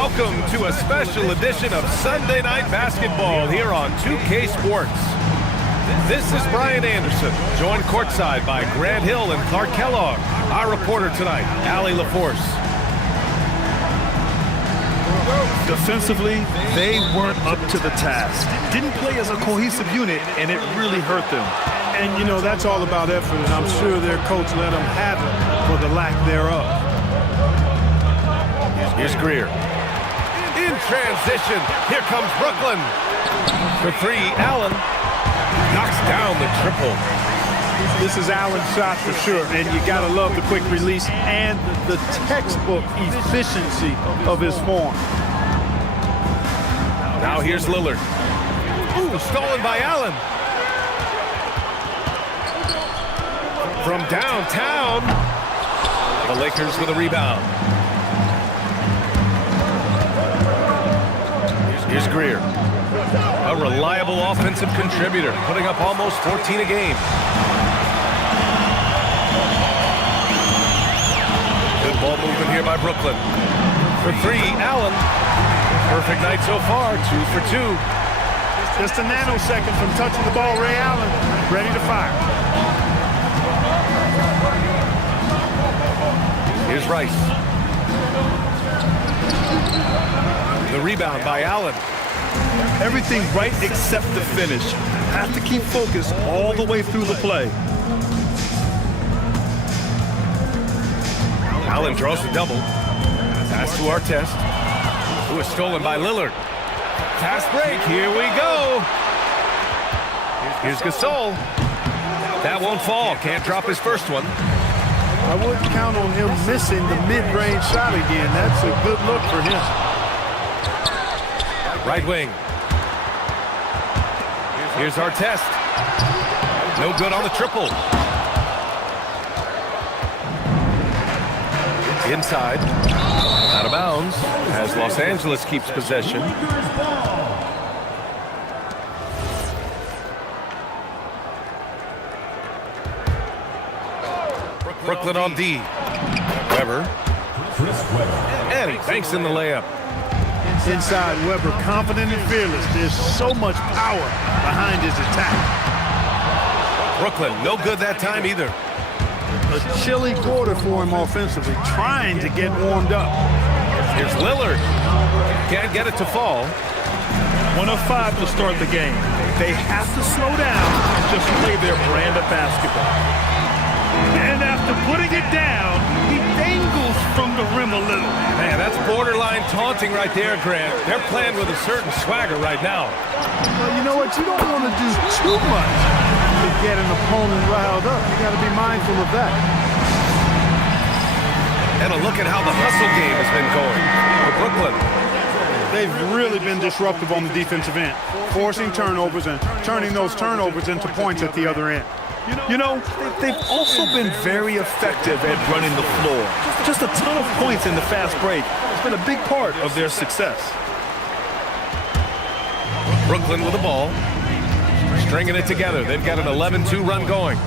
welcome to a special edition of Sunday Night Basketball here on 2K Sports. This is Brian Anderson, joined courtside by Grant Hill and Clark Kellogg. Our reporter tonight, Allie LaForce. Defensively, they weren't up to the task. Didn't play as a cohesive unit, and it really hurt them. And, you know, that's all about effort, and I'm sure their coach let them have it for the lack thereof. Here's Greer. In transition, here comes Brooklyn. For three, Allen knocks down the triple. This is Allen's shot for sure, and you got to love the quick release and the textbook efficiency of his form. Now here's Lillard. Ooh, stolen by Allen. From downtown, the Lakers with a rebound. Here's Greer. A reliable offensive contributor, putting up almost 14 a game. Good ball movement here by Brooklyn. For three, Allen. Perfect night so far, 2 for 2. Just a nanosecond from touching the ball, Ray Allen, ready to fire. Here's Rice. The rebound by Allen. Everything right except the finish. Have to keep focused all the way through the play. Allen draws the double. Pass to Artest, who is stolen by Lillard. Fast break, here we go. Here's Gasol. That won't fall, can't drop his first one. I wouldn't count on him missing the mid-range shot again. That's a good look for him. Right wing. Here's Artest. No good on the triple. Inside. Out of bounds as Los Angeles keeps possession. Brooklyn on D. Weber. And he banks in the layup. Inside, Weber, confident and fearless. There's so much power behind his attack. Brooklyn, no good that time either. A chilly quarter for him offensively, trying to get warmed up. Here's Lillard. Can't get it to fall. 1 of 5 to start the game. They have to slow down and just play their brand of basketball. And after putting it down, he dangles from the rim a little. Man, that's borderline taunting right there, Grant. They're playing with a certain swagger right now. Well, you know what? You don't want to do too much to get an opponent riled up. You got to be mindful of that. And a look at how the hustle game has been going for Brooklyn. They've really been disruptive on the defensive end, forcing turnovers and turning those turnovers into points at the other end. You know, they've also been very effective at running the floor. Just a ton of points in the fast break. It's been a big part of their success. Brooklyn with the ball, stringing it together. They've got an 11-2 run going.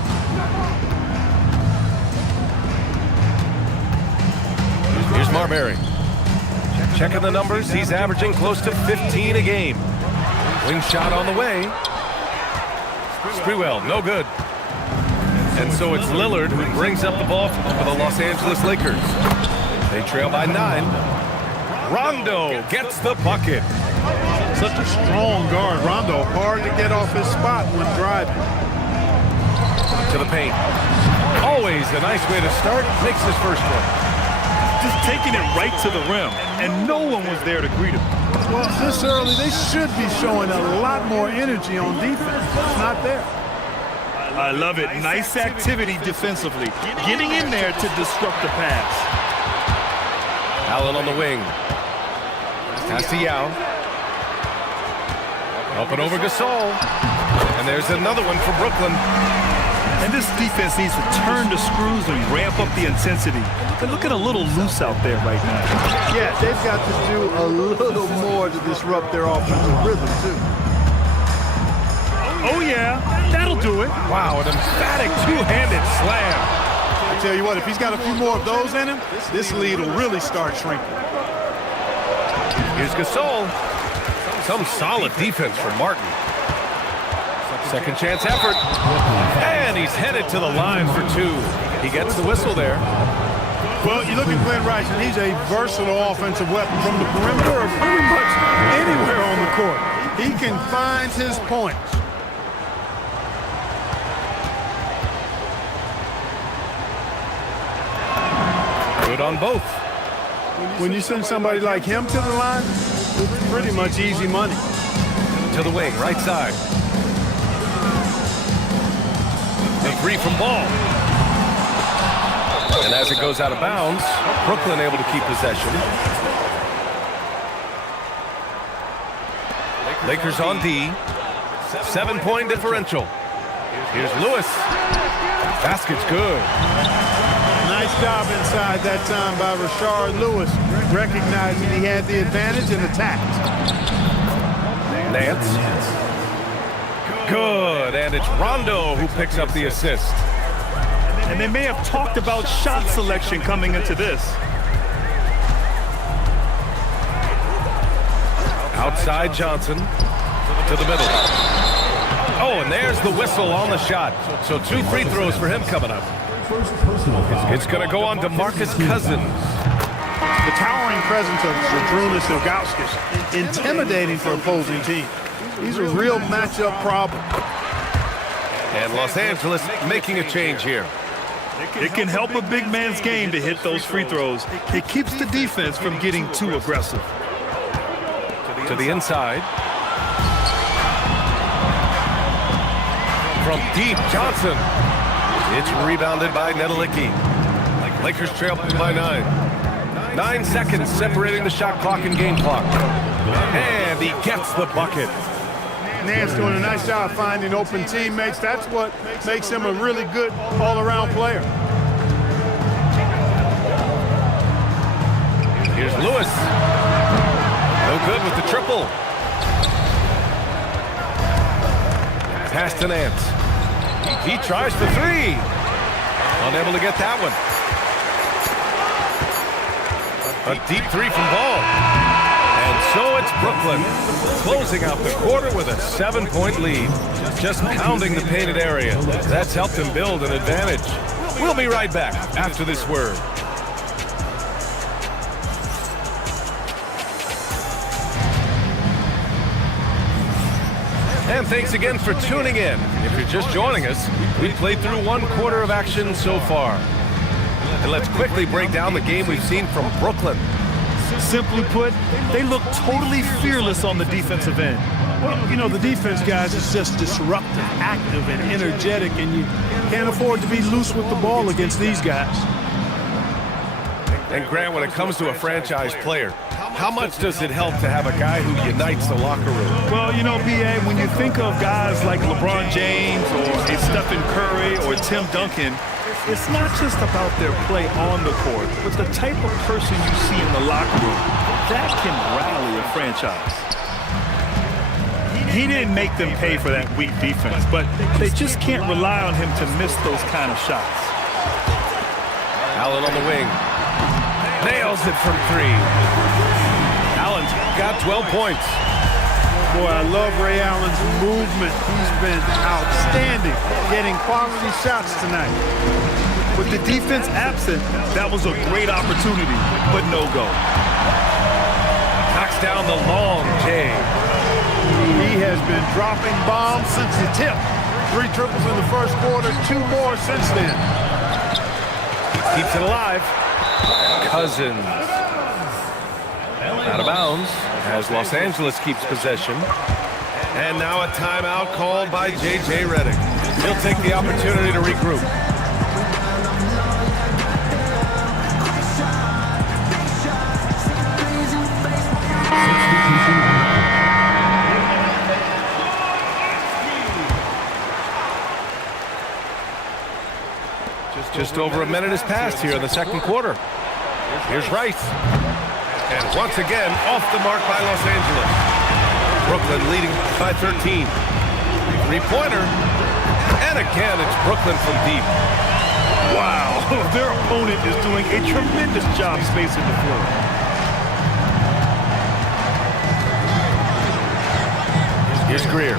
Here's Marbury. Checking the numbers, he's averaging close to 15 a game. Wing shot on the way. Sprewell, no good. And so it's Lillard who brings up the ball for the Los Angeles Lakers. They trail by 9. Rondo gets the bucket. Such a strong guard, Rondo. Hard to get off his spot when driving. To the paint. Always a nice way to start. Makes his first one. Just taking it right to the rim, and no one was there to greet him. Well, this early, they should be showing a lot more energy on defense. It's not there. I love it. Nice activity defensively. Getting in there to disrupt the pass. Allen on the wing. Pass to Yao. Up and over Gasol. And there's another one for Brooklyn. And this defense needs to turn the screws and ramp up the intensity. They're looking a little loose out there right now. Yeah, they've got to do a little more to disrupt their offensive rhythm, too. Oh, yeah, that'll do it. Wow, an emphatic two-handed slam. I tell you what, if he's got a few more of those in him, this lead will really start shrinking. Here's Gasol. Some solid defense from Martin. Second chance effort. And he's headed to the line for two. He gets the whistle there. Well, you look at Glenn Rice, and he's a versatile offensive weapon from the perimeter or pretty much anywhere on the court. He can find his points. Good on both. When you send somebody like him to the line, it's pretty much easy money. To the wing, right side. The three from Ball. And as it goes out of bounds, Brooklyn able to keep possession. Lakers on D. 7-point differential. Here's Lewis. Basket's good. Nice job inside that time by Rashard Lewis, recognizing he had the advantage and attacked. Nance. Good, and it's Rondo who picks up the assist. And they may have talked about shot selection coming into this. Outside Johnson to the middle. Oh, and there's the whistle on the shot. So 2 free throws for him coming up. It's going to go on to Marcus Cousins. The towering presence of Zydrunas Ilgauskas, intimidating for opposing teams. He's a real matchup problem. And Los Angeles making a change here. It can help a big man's game to hit those free throws. It keeps the defense from getting too aggressive. To the inside. From deep, Johnson. It's rebounded by Nedelicki. Lakers trail by 9. 9 seconds separating the shot clock and game clock. And he gets the bucket. Nance doing a nice job finding open teammates. That's what makes him a really good all-around player. Here's Lewis. No good with the triple. Pass to Nance. He tries for 3. Unable to get that one. A deep 3 from Ball. And so it's Brooklyn closing out the quarter with a 7-point lead. Just pounding the painted area. That's helped him build an advantage. We'll be right back after this word. And thanks again for tuning in. If you're just joining us, we've played through 1 quarter of action so far. And let's quickly break down the game we've seen from Brooklyn. Simply put, they look totally fearless on the defensive end. Well, you know, the defense, guys, is just disruptive, active, and energetic, and you can't afford to be loose with the ball against these guys. And Grant, when it comes to a franchise player, how much does it help to have a guy who unites the locker room? Well, you know, B.A., when you think of guys like LeBron James or a Stephen Curry or Tim Duncan, it's not just about their play on the court, but the type of person you see in the locker room. That can rally a franchise. He didn't make them pay for that weak defense, but they just can't rely on him to miss those kind of shots. Allen on the wing. Nails it from 3. Allen's got 12 points. Boy, I love Ray Allen's movement. He's been outstanding, getting quality shots tonight. With the defense absent, that was a great opportunity, but no go. Knocks down the long J. He has been dropping bombs since the tip. 3 triples in the first quarter, 2 more since then. Keeps it alive. Cousins. Out of bounds as Los Angeles keeps possession. And now a timeout called by J.J. Redick. He'll take the opportunity to regroup. Just over a minute has passed here in the second quarter. Here's Rice. And once again, off the mark by Los Angeles. Brooklyn leading by 13. 3-pointer. And again, it's Brooklyn from deep. Wow, their opponent is doing a tremendous job spacing the floor. Here's Greer.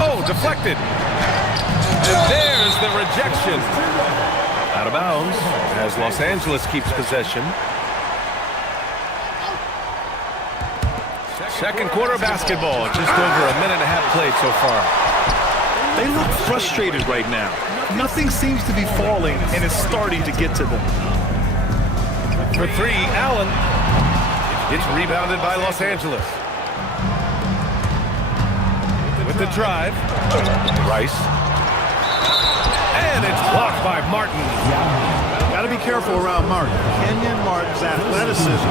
Oh, deflected. And there's the rejection. Out of bounds as Los Angeles keeps possession. Second quarter basketball. Just over a minute and a half played so far. They look frustrated right now. Nothing seems to be falling, and it's starting to get to them. For three, Allen. It's rebounded by Los Angeles. With the drive, Rice. And it's blocked by Martin. Got to be careful around Martin. Kenyon Martin's athleticism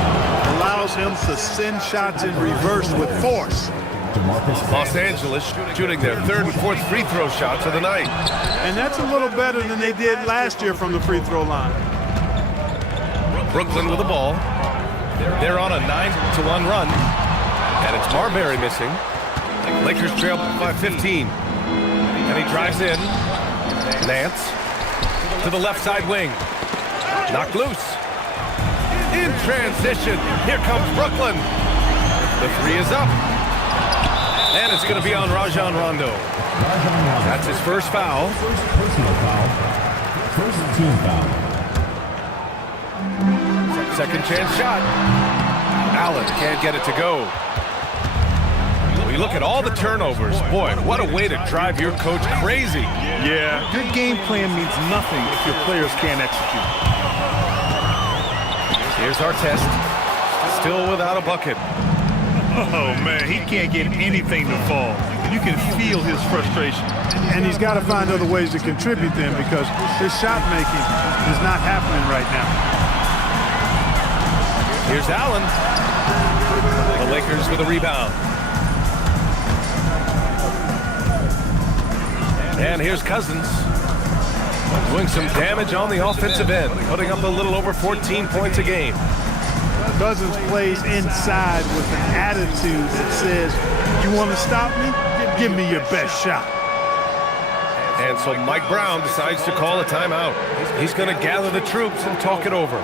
allows him to send shots in reverse with force. Los Angeles shooting their third and fourth free throw shots of the night. And that's a little better than they did last year from the free throw line. Brooklyn with the ball. They're on a 9-1 run. And it's Marbury missing. Lakers trail by 15. And he drives in. Nance to the left side wing. Knocked loose. In transition. Here comes Brooklyn. The three is up. And it's going to be on Rajon Rondo. That's his first foul. Personal foul. First team foul. Second chance shot. Allen can't get it to go. We look at all the turnovers. Boy, what a way to drive your coach crazy. Yeah, good game plan means nothing if your players can't execute. Here's our test. Still without a bucket. Oh, man, he can't get anything to fall. You can feel his frustration. And he's got to find other ways to contribute then because his shot making is not happening right now. Here's Allen. The Lakers with a rebound. And here's Cousins. Doing some damage on the offensive end. Putting up a little over 14 points a game. Cousins plays inside with an attitude that says, you want to stop me? Give me your best shot. And so Mike Brown decides to call a timeout. He's going to gather the troops and talk it over.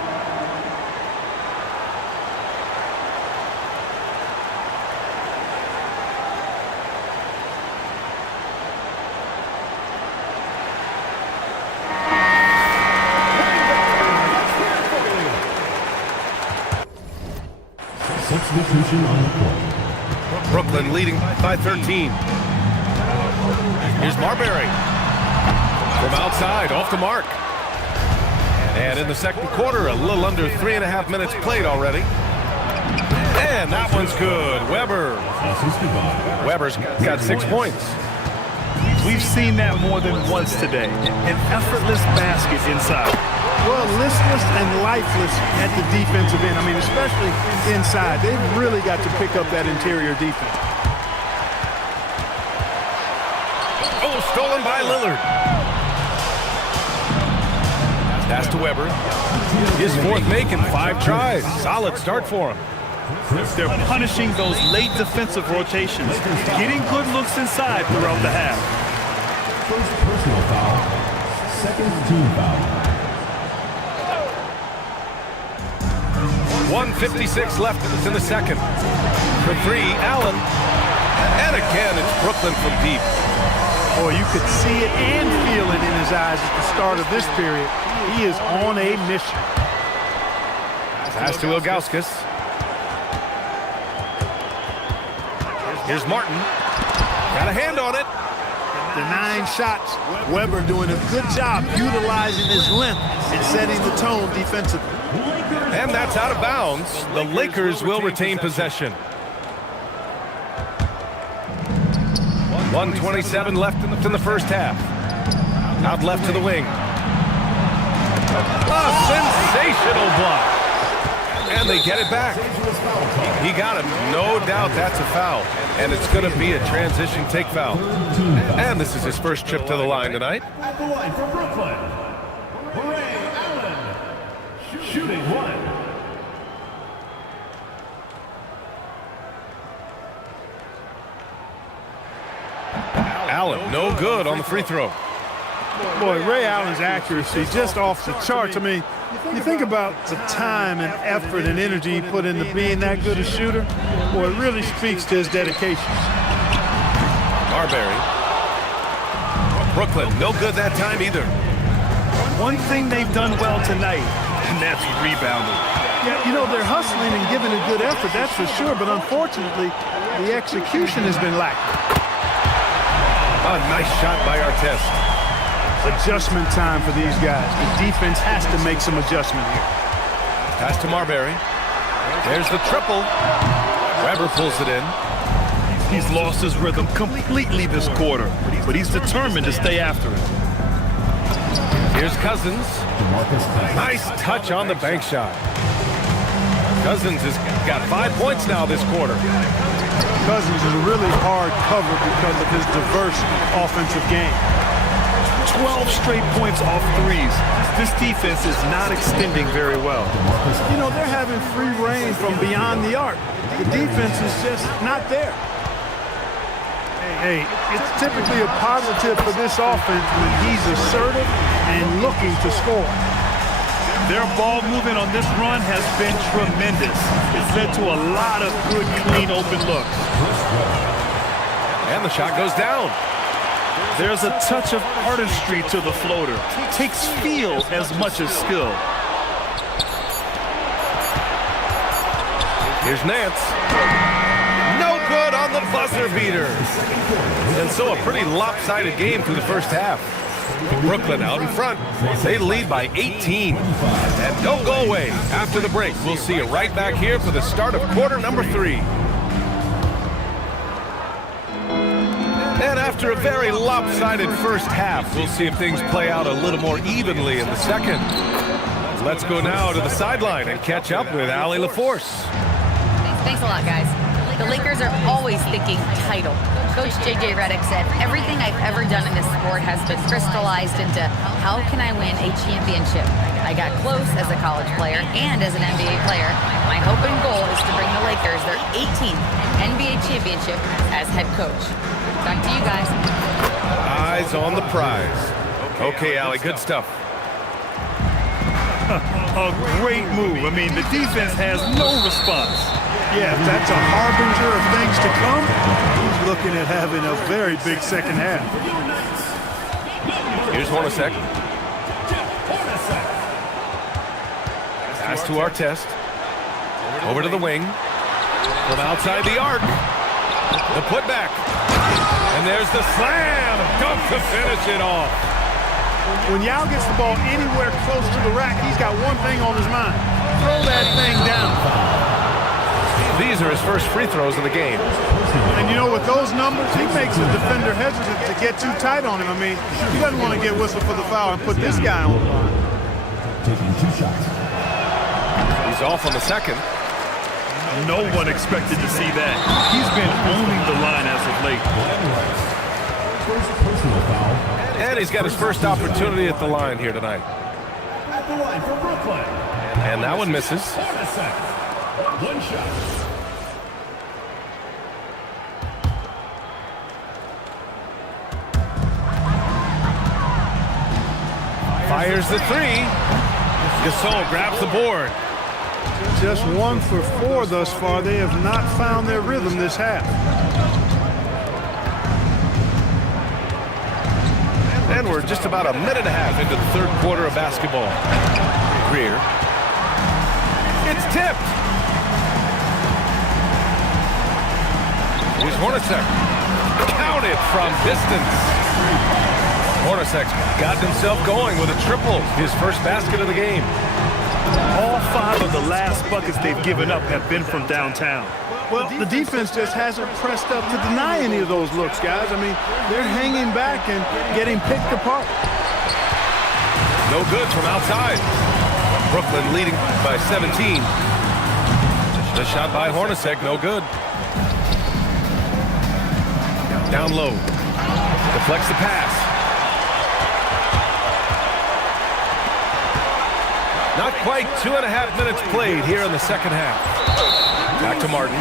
Substitution on the court. Brooklyn leading by 13. Here's Marbury. From outside, off the mark. And in the second quarter, a little under 3.5 minutes played already. And that one's good. Weber's got 6 points. We've seen that more than once today. An effortless basket inside. Well, listless and lifeless at the defensive end. I mean, especially inside. They've really got to pick up that interior defense. Oh, stolen by Lillard. Pass to Weber. His fourth make in 5 tries. Solid start for him. They're punishing those late defensive rotations, getting good looks inside throughout the half. First personal foul. Second team foul. 1:56 left in the second. For three, Allen. And again, it's Brooklyn from deep. Boy, you could see it and feel it in his eyes at the start of this period. He is on a mission. Pass to Ilgauskas. Here's Martin. Got a hand on it. The 9 shots. Weber doing a good job utilizing his length and setting the tone defensively. And that's out of bounds. The Lakers will retain possession. 1:27 left in the first half. Out left to the wing. A sensational block. And they get it back. He got it. No doubt that's a foul. And it's going to be a transition take foul. And this is his first trip to the line tonight. At the line for Brooklyn, Ray Allen, shooting 1. Allen, no good on the free throw. Boy, Ray Allen's accuracy just off the charts. I mean, you think about the time and effort and energy he put into being that good a shooter. Boy, it really speaks to his dedication. Marbury. Brooklyn, no good that time either. One thing they've done well tonight, and that's rebounding. Yeah, you know, they're hustling and giving a good effort, that's for sure, but unfortunately, the execution has been lacking. A nice shot by Artest. Adjustment time for these guys. The defense has to make some adjustment here. Pass to Marbury. There's the triple. Weber pulls it in. He's lost his rhythm completely this quarter, but he's determined to stay after it. Here's Cousins. Nice touch on the bank shot. Cousins has got 5 points now this quarter. Cousins is a really hard cover because of his diverse offensive game. 12 straight points off threes. This defense is not extending very well. You know, they're having free reign from beyond the arc. The defense is just not there. Hey, it's typically a positive for this offense when he's assertive and looking to score. Their ball movement on this run has been tremendous. It's led to a lot of good, clean, open looks. And the shot goes down. There's a touch of artistry to the floater. It takes feel as much as skill. Here's Nance. No good on the buzzer beater. And so a pretty lopsided game through the first half. Brooklyn out in front. They lead by 18. And don't go away. After the break, we'll see you right back here for the start of quarter number 3. And after a very lopsided first half, we'll see if things play out a little more evenly in the second. Let's go now to the sideline and catch up with Allie LaForce. Thanks a lot, guys. The Lakers are always thinking title. Coach J.J. Redick said, everything I've ever done in this sport has been crystallized into how can I win a championship? I got close as a college player and as an NBA player. My hope and goal is to bring the Lakers their 18th NBA championship as head coach. Back to you guys. Eyes on the prize. Okay, Allie, good stuff. A great move. I mean, the defense has no response. Yeah, if that's a harbinger of things to come, he's looking at having a very big second half. Here's Hornacek. Pass to Artest. Over to the wing. From outside the arc. The putback. And there's the slam. Dunk to finish it off. When Yao gets the ball anywhere close to the rack, he's got one thing on his mind. Throw that thing down. These are his first free throws of the game. And you know, with those numbers, he makes the defender hesitant to get too tight on him. I mean, he doesn't want to get whistled for the foul and put this guy on the line. Taking 2 shots. He's off on the second. No one expected to see that. He's been owning the line as of late. First personal foul. And he's got his first opportunity at the line here tonight. At the line for Brooklyn. And that one misses. Hornacek. 1 shot. Fires the 3. Gasol grabs the board. Just 1 for 4 thus far. They have not found their rhythm this half. And we're just about a minute and a half into the third quarter of basketball. Greer. It's tipped. Here's Hornacek. Counted from distance. Hornacek's gotten himself going with a triple. His first basket of the game. All 5 of the last buckets they've given up have been from downtown. Well, the defense just hasn't pressed up to deny any of those looks, guys. I mean, they're hanging back and getting picked apart. No good from outside. Brooklyn leading by 17. The shot by Hornacek, no good. Down low. Deflects the pass. Not quite 2.5 minutes played here in the second half. Back to Martin.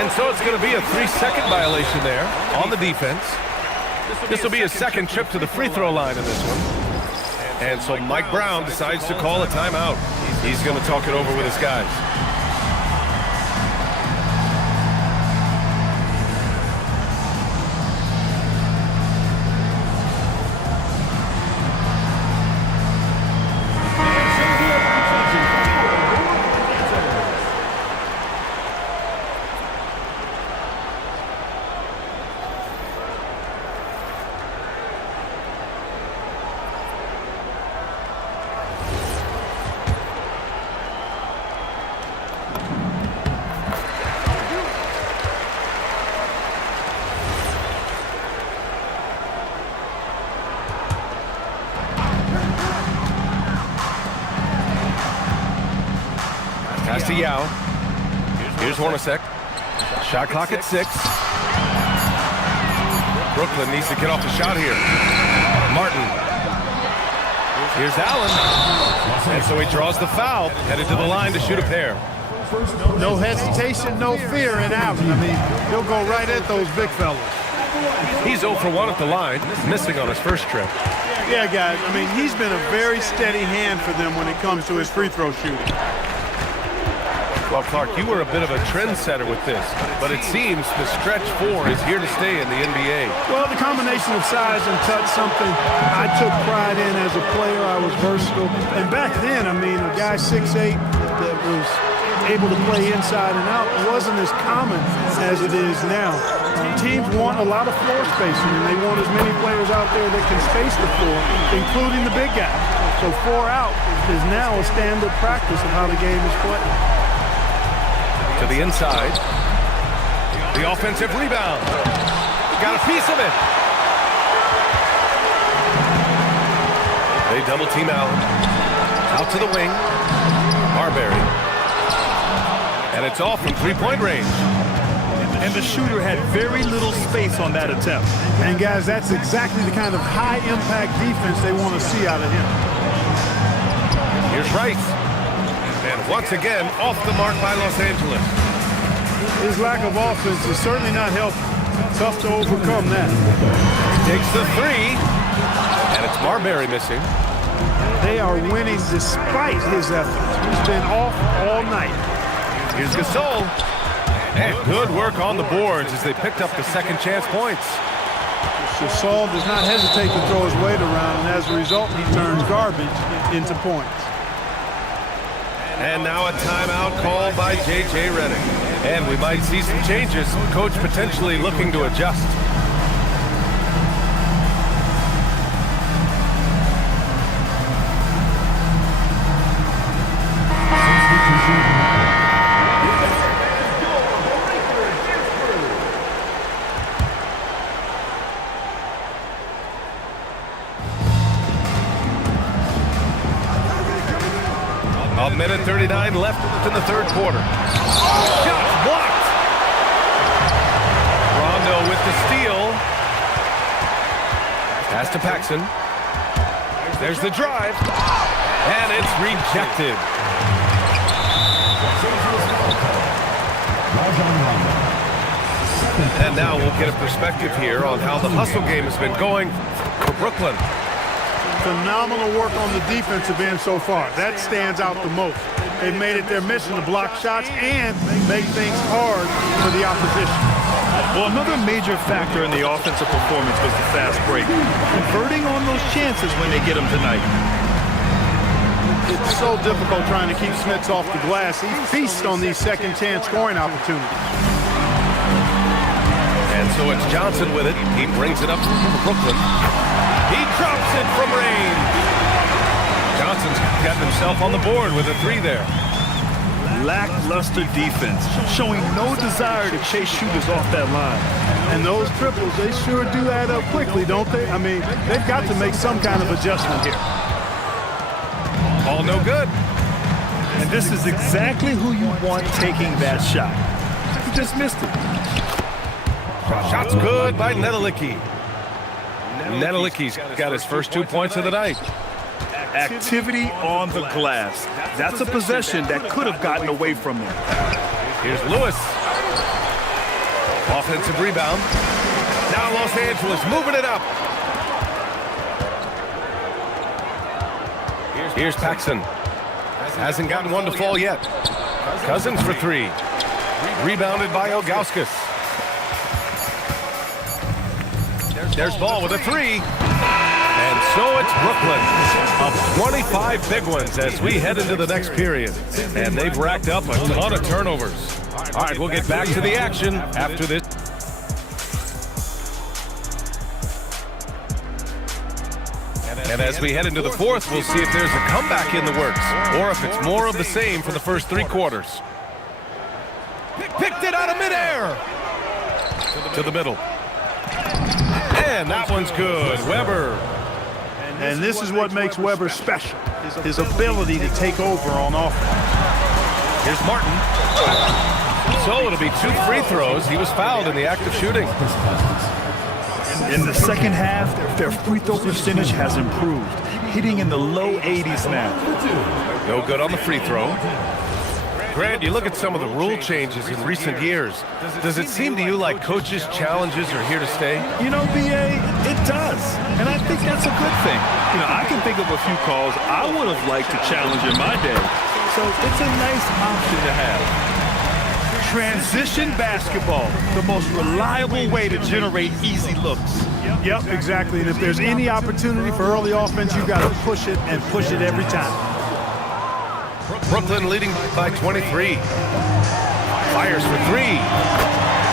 And so it's going to be a 3-second violation there on the defense. This will be his second trip to the free throw line in this one. And so Mike Brown decides to call a timeout. He's going to talk it over with his guys. to Yao. Here's Hornacek. Shot clock at 6. Brooklyn needs to get off the shot here. Martin. Here's Allen. And so he draws the foul, headed to the line to shoot a pair. No hesitation, no fear in Allen. I mean, he'll go right at those big fellas. He's 0 for 1 at the line, missing on his first trip. Yeah, guys, I mean, he's been a very steady hand for them when it comes to his free throw shooting. Well, Clark, you were a bit of a trendsetter with this, but it seems the stretch 4 is here to stay in the NBA. Well, the combination of size and touch, something I took pride in as a player. I was versatile. And back then, I mean, a guy 6'8" that was able to play inside and out wasn't as common as it is now. Teams want a lot of floor spacing, and they want as many players out there that can space the floor, including the big guys. So 4 out is now a standard practice of how the game is played. To the inside. The offensive rebound. Got a piece of it. They double team Allen. Out to the wing. Marbury. And it's off from three-point range. And the shooter had very little space on that attempt. And guys, that's exactly the kind of high-impact defense they want to see out of him. Here's Rice. And once again, off the mark by Los Angeles. His lack of offense is certainly not helping. Tough to overcome that. Takes the 3. And it's Marbury missing. They are winning despite his efforts. He's been off all night. Here's Gasol. And good work on the boards as they picked up the second chance points. Gasol does not hesitate to throw his weight around, and as a result, he turns garbage into points. And now a timeout called by J.J. Redick. And we might see some changes. Coach potentially looking to adjust. A minute 39 left in the third quarter. Shot blocked. Rondo with the steal. Pass to Paxson. There's the drive. And it's rejected. And now we'll get a perspective here on how the hustle game has been going for Brooklyn. Phenomenal work on the defensive end so far. That stands out the most. They've made it their mission to block shots and make things hard for the opposition. Well, another major factor in the offensive performance was the fast break. Converting on those chances when they get them tonight. It's so difficult trying to keep Smits off the glass. He feasts on these second chance scoring opportunities. And so it's Johnson with it. He brings it up for Brooklyn. He drops it from range. Johnson's got himself on the board with a 3 there. Lackluster defense, showing no desire to chase shooters off that line. And those triples, they sure do add up quickly, don't they? I mean, they've got to make some kind of adjustment here. All no good. And this is exactly who you want taking that shot. He just missed it. Shot's good by Nedelicki. Nedelicki's got his first 2 points of the night. Activity on the glass. That's a possession that could have gotten away from them. Here's Lewis. Offensive rebound. Now Los Angeles moving it up. Here's Paxson. Hasn't gotten one to fall yet. Cousins for 3. Rebounded by Ilgauskas. There's Ball with a 3. And so it's Brooklyn up 25 big ones as we head into the next period. And they've racked up a ton of turnovers. All right, we'll get back to the action after this. And as we head into the fourth, we'll see if there's a comeback in the works or if it's more of the same for the first 3 quarters. Picked it out of midair. To the middle. And that one's good. Weber. And this is what makes Weber special, his ability to take over on offense. Here's Martin. So it'll be 2 free throws. He was fouled in the act of shooting. In the second half, their free throw percentage has improved, hitting in the low 80s now. No good on the free throw. Grant, you look at some of the rule changes in recent years. Does it seem to you like coaches' challenges are here to stay? You know, B.A., it does. And I think that's a good thing. You know, I can think of a few calls I would have liked to challenge in my day. So it's a nice option to have. Transition basketball, the most reliable way to generate easy looks. Yep, exactly. And if there's any opportunity for early offense, you've got to push it and push it every time. Brooklyn leading by 23. Fires for 3.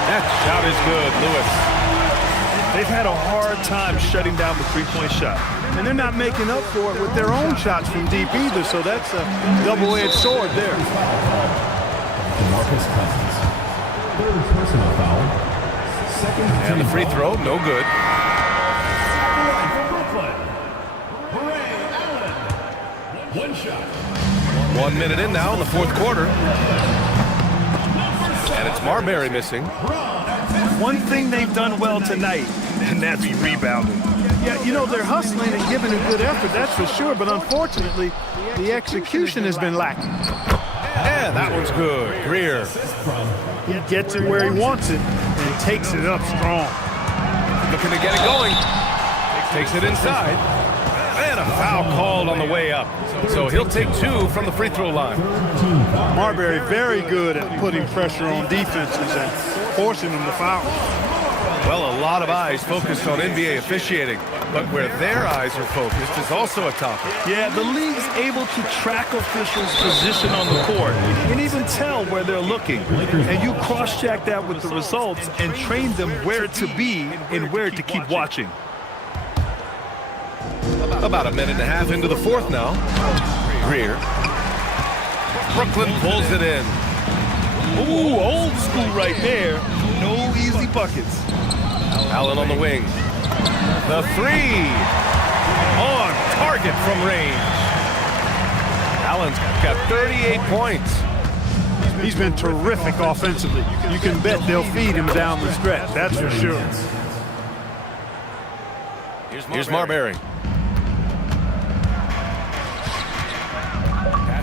That shot is good, Lewis. They've had a hard time shutting down the three-point shot. And they're not making up for it with their own shots from deep either, so that's a double-edged sword there. Marcus Cousins. Third personal foul. And the free throw, no good. One shot. 1 minute in now in the fourth quarter. And it's Marbury missing. One thing they've done well tonight, and that's rebounding. Yeah, you know, they're hustling and giving a good effort, that's for sure, but unfortunately, the execution has been lacking. Yeah, that one's good. Greer. He gets it where he wants it and takes it up strong. Looking to get it going. Takes it inside. And a foul called on the way up. So he'll take 2 from the free throw line. Marbury very good at putting pressure on defenses and forcing them to foul. Well, a lot of eyes focused on NBA officiating, but where their eyes are focused is also a topic. Yeah, the league's able to track officials' position on the court and even tell where they're looking. And you cross-check that with the results and train them where to be and where to keep watching. About a minute and a half into the fourth now. Greer. Brooklyn pulls it in. Ooh, old school right there. No easy buckets. Allen on the wing. The 3. On target from range. Allen's got 38 points. He's been terrific offensively. You can bet they'll feed him down the stretch, that's for sure. Here's Marbury.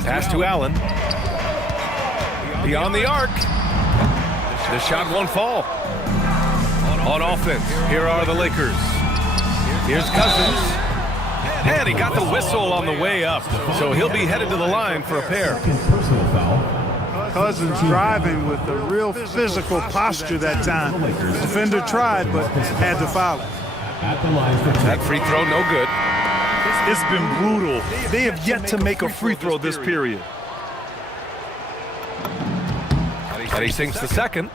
Pass to Allen. Beyond the arc. The shot won't fall. On offense, here are the Lakers. Here's Cousins. And he got the whistle on the way up. So he'll be headed to the line for a pair. Personal foul. Cousins driving with a real physical posture that time. Defender tried, but had to foul it. At the line for That free throw, no good. It's been brutal. They have yet to make a free throw this period. And he sinks the second.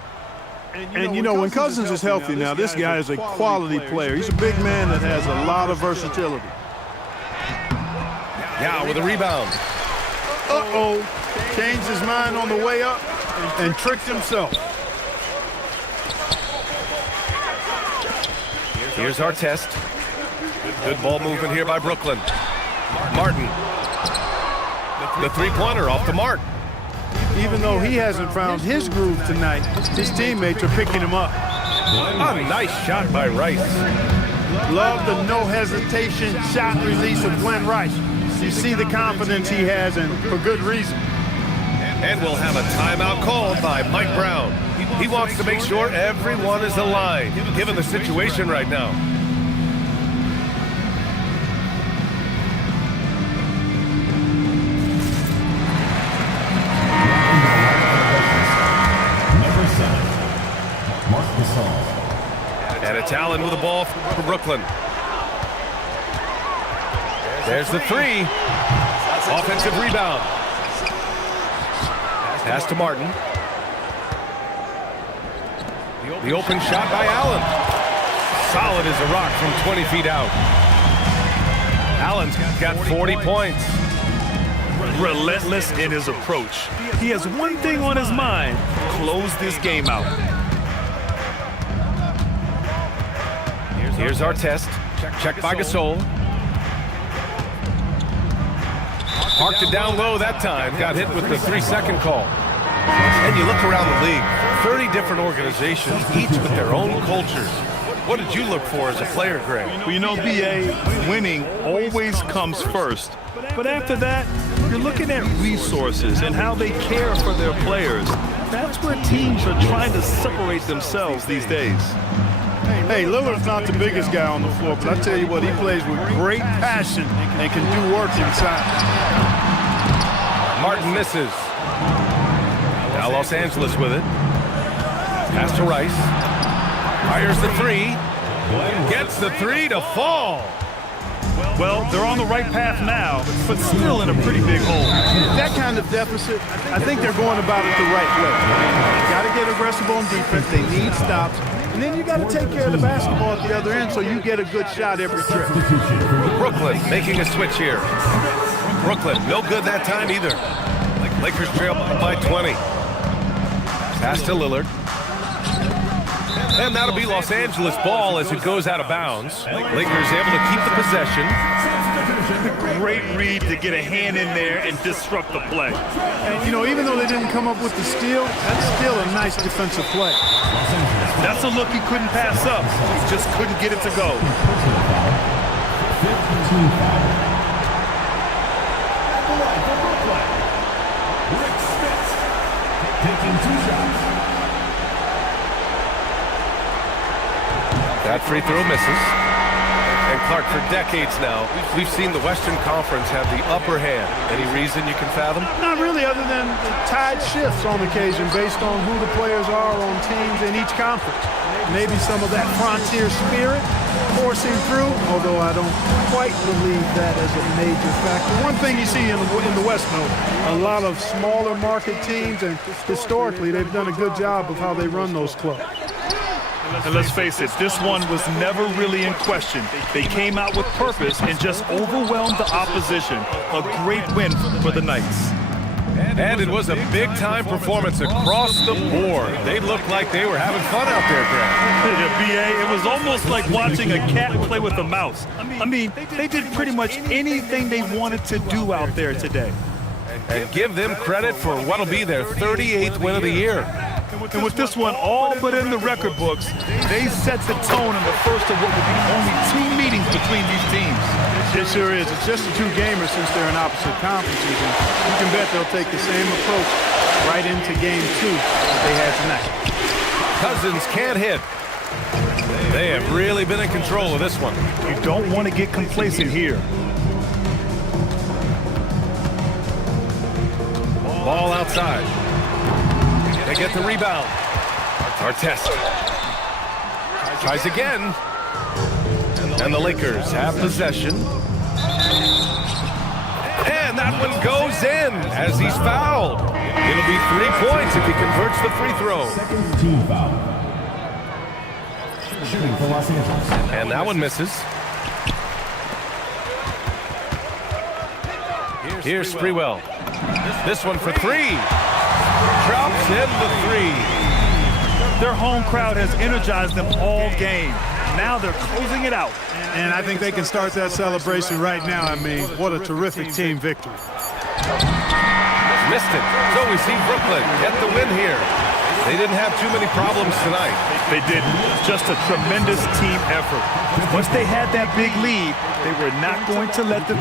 And, you know, when Cousins is healthy now, this guy is a quality player. He's a big man that has a lot of versatility. Yeah, with a rebound. Uh-oh. Changed his mind on the way up and tricked himself. Here's our test. Good ball movement here by Brooklyn. Martin. The three-pointer off the mark. Even though he hasn't found his groove tonight, his teammates are picking him up. A nice shot by Rice. Love the no-hesitation shot release of Glenn Rice. You see the confidence he has, and for good reason. And we'll have a timeout called by Mike Brown. He wants to make sure everyone is aligned, given the situation right now. And it's Allen with the ball for Brooklyn. There's the 3. Offensive rebound. Pass to Martin. The open shot by Allen. Solid as a rock from 20 feet out. Allen's got 40 points. Relentless in his approach. He has one thing on his mind: close this game out. Here's our test. Check by Gasol. Parked it down low that time. Got hit with the 3-second call. And you look around the league, 30 different organizations, each with their own cultures. What did you look for as a player, Greg? Well, you know, B.A., winning always comes first. But after that, you're looking at resources and how they care for their players. That's where teams are trying to separate themselves these days. Hey, Lillard's not the biggest guy on the floor, but I tell you what, he plays with great passion and can do work inside. Martin misses. Now Los Angeles with it. Pass to Rice. Fires the three. Gets the three to fall. Well, they're on the right path now, but still in a pretty big hole. That kind of deficit, I think they're going about it the right way. They got to get aggressive on defense. They need stops. And then you got to take care of the basketball at the other end so you get a good shot every trip. Brooklyn making a switch here. Brooklyn, no good that time either. Lakers trail by 20. Pass to Lillard. And that'll be Los Angeles ball as it goes out of bounds. Lakers able to keep the possession. Great read to get a hand in there and disrupt the play. And, you know, even though they didn't come up with the steal, that's still a nice defensive play. That's a look he couldn't pass up. He just couldn't get it to go. 15 foul. At the line for Brooklyn, Rick Smith, taking 2 shots. That free throw misses. And Clark, for decades now, we've seen the Western Conference have the upper hand. Any reason you can fathom? Not really, other than the tide shifts on occasion based on who the players are on teams in each conference. Maybe some of that frontier spirit forcing through, although I don't quite believe that as a major factor. One thing you see in the West, though, a lot of smaller market teams, and historically they've done a good job of how they run those clubs. And let's face it, this one was never really in question. They came out with purpose and just overwhelmed the opposition. A great win for the Knights. And it was a big-time performance across the board. They looked like they were having fun out there, Greg. Yeah, B.A., it was almost like watching a cat play with a mouse. I mean, they did pretty much anything they wanted to do out there today. And give them credit for what'll be their 38th win of the year. And with this one all but in the record books, they set the tone in the first of what would be only 2 meetings between these teams. It sure is. It's just a 2-gamer since they're in opposite conferences. And you can bet they'll take the same approach right into game 2 that they had tonight. Cousins can't hit. They have really been in control of this one. You don't want to get complacent here. Ball outside. They get the rebound. Artest tries again. And the Lakers have possession. And that one goes in as he's fouled. It'll be 3 points if he converts the free throw. Second team foul. Shooting for Los Angeles. And that one misses. Here's Sprewell. This one for 3. Drops in the 3. Their home crowd has energized them all game. Now they're closing it out. And I think they can start that celebration right now. I mean, what a terrific team victory. Missed it. So we see Brooklyn get the win here. They didn't have too many problems tonight. They didn't. Just a tremendous team effort. Once they had that big lead, they were not going to let the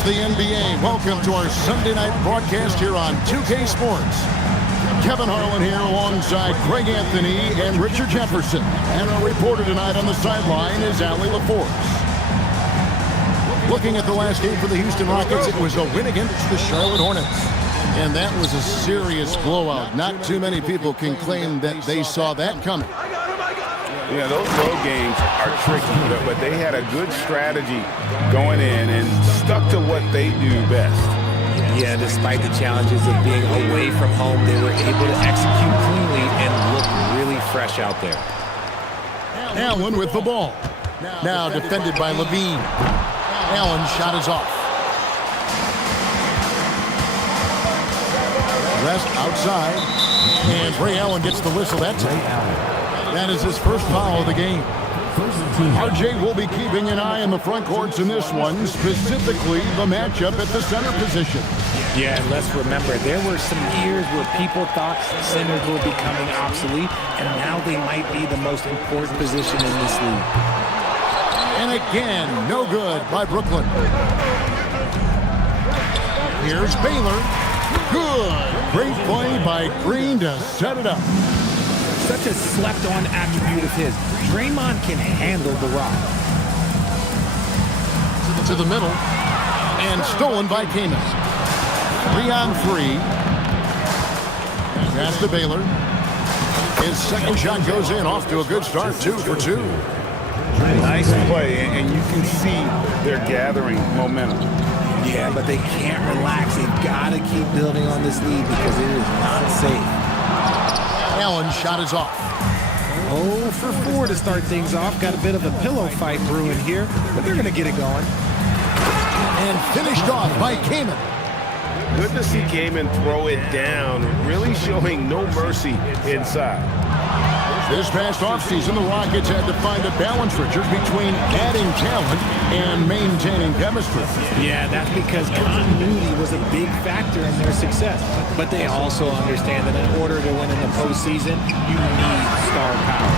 It's the NBA. Welcome to our Sunday night broadcast here on 2K Sports. Kevin Harlan here alongside Greg Anthony and Richard Jefferson. And our reporter tonight on the sideline is Allie LaForce. Looking at the last game for the Houston Rockets, it was a win against the Charlotte Hornets. And that was a serious blowout. Not too many people can claim that they saw that coming. Yeah, those road games are tricky, but they had a good strategy going in and stuck to what they do best. Yeah, despite the challenges of being away from home, they were able to execute cleanly and look really fresh out there. Allen with the ball. Now defended by Levine. Allen's shot is off. Rest outside. And Ray Allen gets the whistle that time. That is his first foul of the game. RJ will be keeping an eye on the front courts in this one, specifically the matchup at the center position. Yeah, and let's remember, there were some years where people thought centers were becoming obsolete, and now they might be the most important position in this league. And again, no good by Brooklyn. Here's Baylor. Good. Great play by Green to set it up. Such a slept-on attribute of his. Draymond can handle the rock. To the middle. And stolen by Kaman. 3-on-3. Pass to Baylor. His second shot goes in, off to a good start, 2 for 2. Nice play, and you can see they're gathering momentum. Yeah, but they can't relax. They've got to keep building on this lead because it is not safe. Allen's shot is off. 0 for 4 to start things off. Got a bit of a pillow fight brewing here, but they're going to get it going. And finished off by Kaman. Good to see Kaman throw it down, really showing no mercy inside. This past offseason, the Rockets had to find a balance, Richard, between adding talent and maintaining chemistry. Yeah, that's because continuity was a big factor in their success. But they also understand that in order to win in the postseason, you need star power.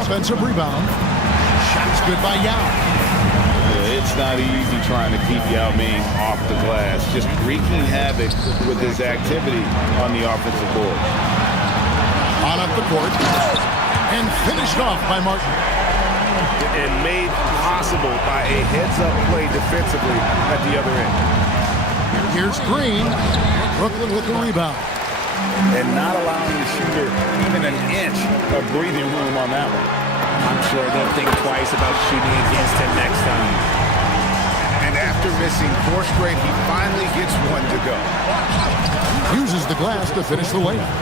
Offensive rebound. Shots good by Yao. It's not easy trying to keep Yao Ming off the glass, just wreaking havoc with his activity on the offensive board. On up the court, and finished off by Martin. And made possible by a heads-up play defensively at the other end. Here's Green. Brooklyn with the rebound. And not allowing the shooter even an inch of breathing room on that one. I'm sure they'll think twice about shooting against him next time. And after missing 4 straight, he finally gets one to go. Uses the glass to finish the layup.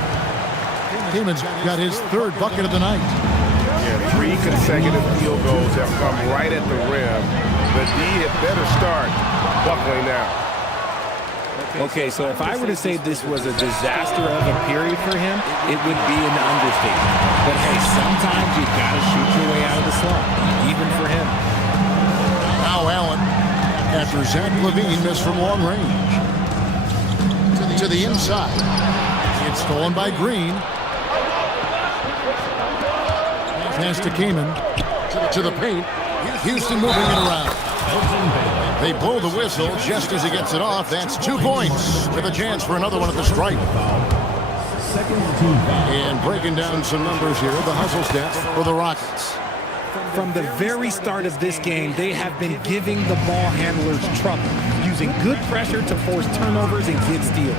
Kaman's got his 3rd bucket of the night. Yeah, 3 consecutive field goals have come right at the rim. The D had better start buckling down. Okay, so if I were to say this was a disaster of a period for him, it would be an understatement. But hey, sometimes you've got to shoot your way out of the slump, even for him. Now Allen, after Zach LaVine missed from long range. To the inside. It's stolen by Green. Pass to Kaman. To the paint. Houston moving it around. They blow the whistle just as he gets it off. That's 2 points with a chance for another one at the stripe. And breaking down some numbers here, the hustle stats for the Rockets. From the very start of this game, they have been giving the ball handlers trouble, using good pressure to force turnovers and get steals.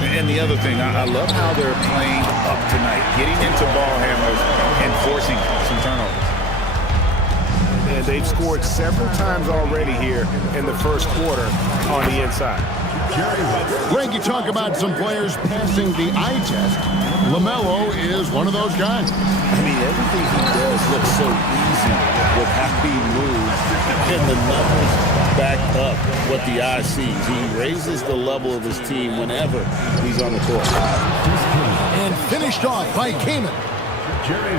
And the other thing, I love how they're playing up tonight, getting into ball handlers and forcing some turnovers. And they've scored several times already here in the first quarter on the inside. Greg, you talk about some players passing the eye test. LaMelo is one of those guys. I mean, everything he does looks so easy with happy moves, and the numbers back up what the eye sees. He raises the level of his team whenever he's on the court. And finished off by Kaman.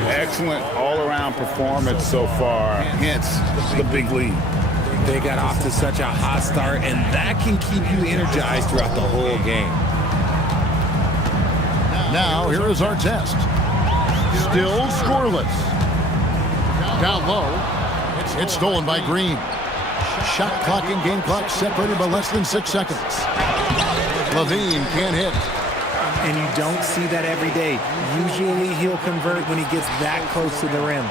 Excellent all-around performance so far, hence the big lead. They got off to such a hot start, and that can keep you energized throughout the whole game. Now, here is our test. Still scoreless. Down low. It's stolen by Green. Shot clock and game clock separated by less than 6 seconds. Levine can't hit. And you don't see that every day. Usually he'll convert when he gets that close to the rim.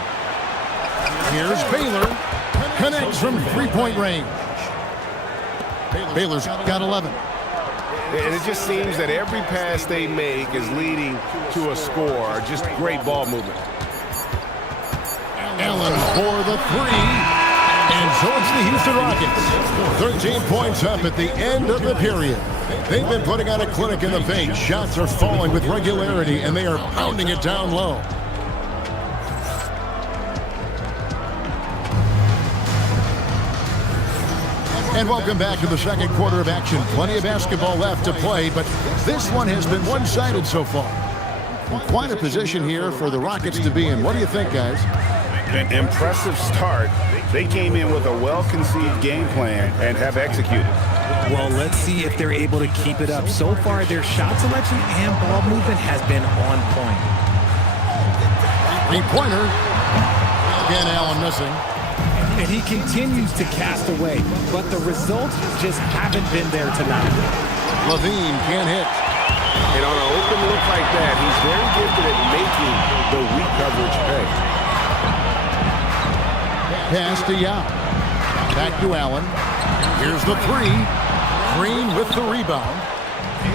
Here's Baylor. Connects from three-point range. Baylor's got 11. And it just seems that every pass they make is leading to a score. Just great ball movement. Allen for the three. And so it's the Houston Rockets. 13 points up at the end of the period. They've been putting on a clinic in the paint. Shots are falling with regularity, and they are pounding it down low. And welcome back to the second quarter of action. Plenty of basketball left to play, but this one has been one-sided so far. Quite a position here for the Rockets to be in. What do you think, guys? An impressive start. They came in with a well-conceived game plan and have executed. Well, let's see if they're able to keep it up. So far, their shot selection and ball movement has been on point. Three-pointer. Again, Allen missing. And he continues to cast away, but the results just haven't been there tonight. Levine can't hit. And on an open look like that, he's very gifted at making the weak coverage pay. Pass to Yao. Back to Allen. Here's the three. Green with the rebound.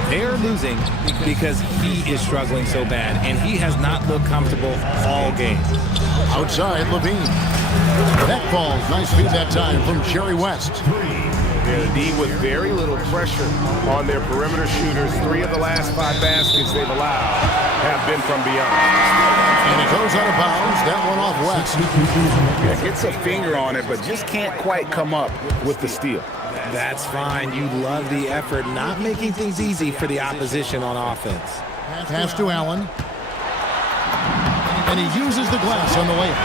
They're losing because he is struggling so bad, and he has not looked comfortable all game. Outside, Levine. That falls. Nice feed that time from Jerry West. Yeah, the D with very little pressure on their perimeter shooters. 3 of the last 5 baskets they've allowed have been from beyond. And it goes out of bounds. That one off West. Yeah, gets a finger on it, but just can't quite come up with the steal. That's fine. You love the effort, not making things easy for the opposition on offense. Pass to Allen. And he uses the glass on the layup.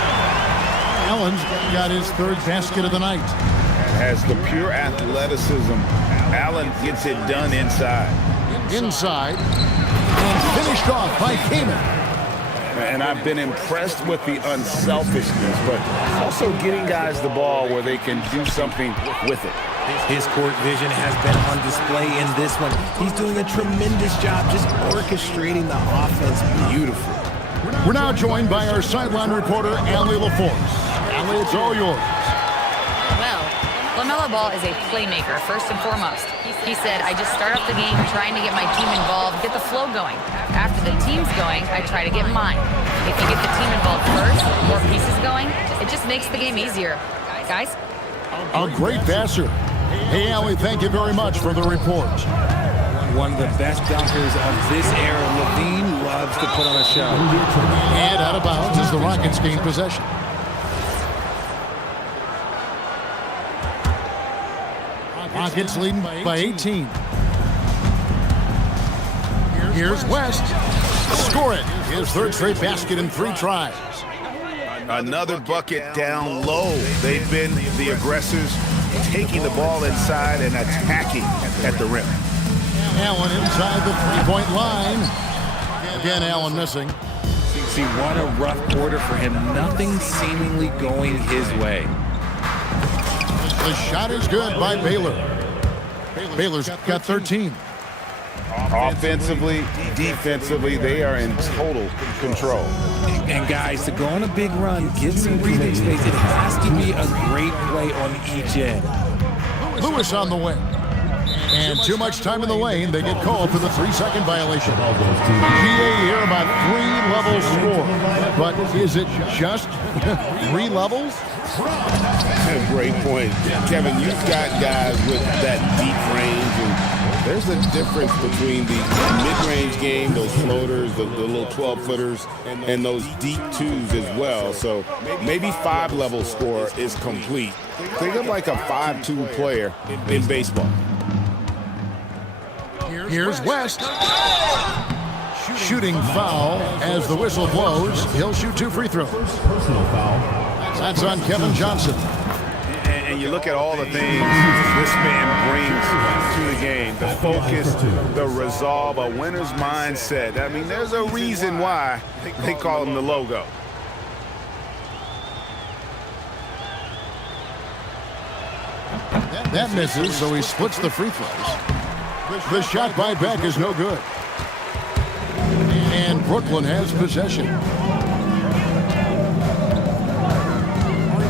Allen's got his 3rd basket of the night. Has the pure athleticism. Allen gets it done inside. Inside. And finished off by Kamen. And I've been impressed with the unselfishness, but also getting guys the ball where they can do something with it. His court vision has been on display in this one. He's doing a tremendous job just orchestrating the offense beautifully. We're now joined by our sideline reporter, Allie LaForce. Allie, it's all yours. Well, LaMelo Ball is a playmaker, first and foremost. He said, I just start off the game trying to get my team involved, get the flow going. After the team's going, I try to get mine. If you get the team involved first, more pieces going, it just makes the game easier. Guys? A great passer. Hey, Allie, thank you very much for the report. One of the best dunkers of this era. Levine loves to put on a show. And out of bounds as the Rockets gain possession. Rockets leading by 18. Here's West. Score it. His 3rd straight basket in 3 tries. Another bucket down low. They've been the aggressors, taking the ball inside and attacking at the rim. Allen inside the 3-point line. Again, Allen missing. See, what a rough quarter for him. Nothing seemingly going his way. The shot is good by Baylor. Baylor's got 13. Offensively, defensively, they are in total control. And guys, to go on a big run, get some breathing space, it has to be a great play on each end. Lewis on the wing. And too much time in the lane. They get called for the 3-second violation. GA here about 3 levels score. But is it just 3 levels? Great point. Kevin, you've got guys with that deep range, and there's a difference between the mid-range game, those floaters, the little 12-footers, and those deep 2s as well. So maybe 5-level score is complete. Think of like a 5-2 player in baseball. Here's West. Shooting foul as the whistle blows. He'll shoot 2 free throws. Personal foul. That's on Kevin Johnson. And you look at all the things this man brings to the game. The focus, the resolve, a winner's mindset. I mean, there's a reason why they call him the logo. That misses, so he splits the free throws. The shot by Beck is no good. And Brooklyn has possession.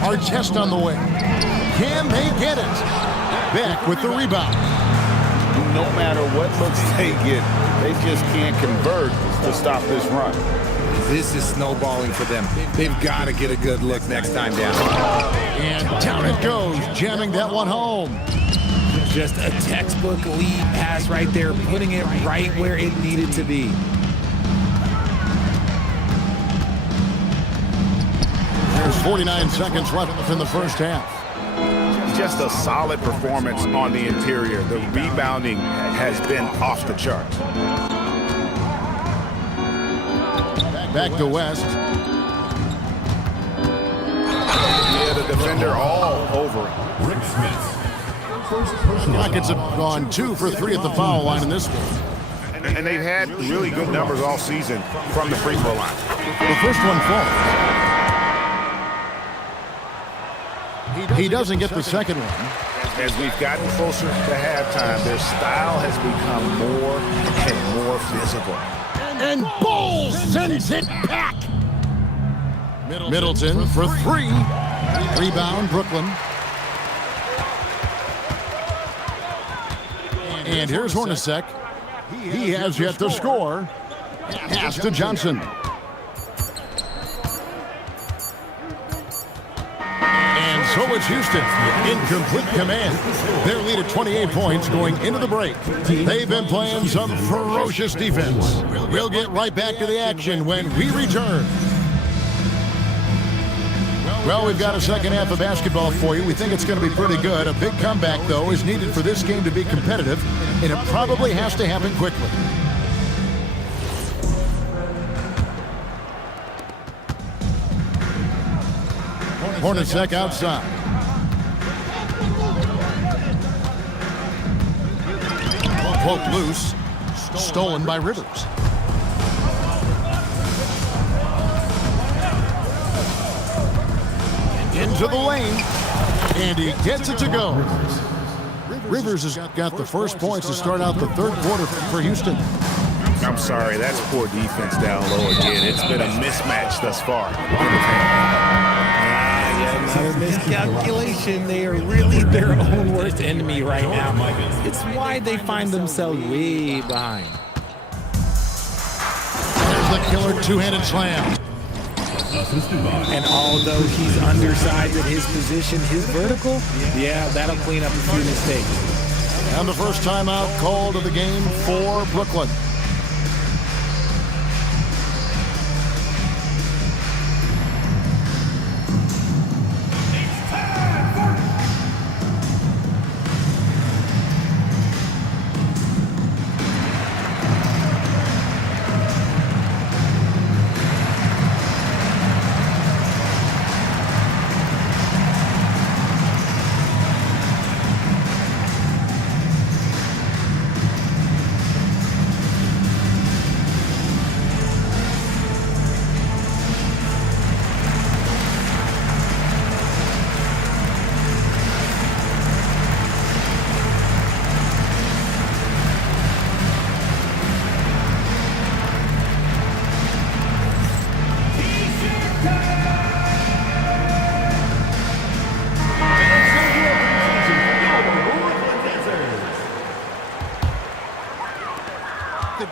Artest on the way. Can they get it? Beck with the rebound. No matter what looks they get, they just can't convert to stop this run. This is snowballing for them. They've got to get a good look next time down. And down it goes, jamming that one home. Just a textbook lead pass right there, putting it right where it needed to be. There's 49 seconds left in the first half. Just a solid performance on the interior. The rebounding has been off the charts. Back to West. Yeah, the defender all over it. Rick Smith. Rockets have gone 2 for 3 at the foul line in this game. And they've had really good numbers all season from the free throw line. The first one falls. He doesn't get the second one. As we've gotten closer to halftime, their style has become more and more physical. And Bowles sends it back. Middleton for 3. Rebound, Brooklyn. And here's Hornacek. He has yet to score. Pass to Johnson. And so it's Houston in complete command. Their lead at 28 points going into the break. They've been playing some ferocious defense. We'll get right back to the action when we return. Well, we've got a second half of basketball for you. We think it's going to be pretty good. A big comeback, though, is needed for this game to be competitive, and it probably has to happen quickly. Hornacek outside. Poked loose. Stolen by Rivers. Into the lane. And he gets it to go. Rivers has got the first points to start out the third quarter for Houston. I'm sorry, that's poor defense down low again. It's been a mismatch thus far. Another miscalculation. They are really their own worst enemy right now. It's why they find themselves way behind. There's the killer two-handed slam. And although he's undersized at his position, his vertical, yeah, that'll clean up a few mistakes. And the first timeout called of the game for Brooklyn.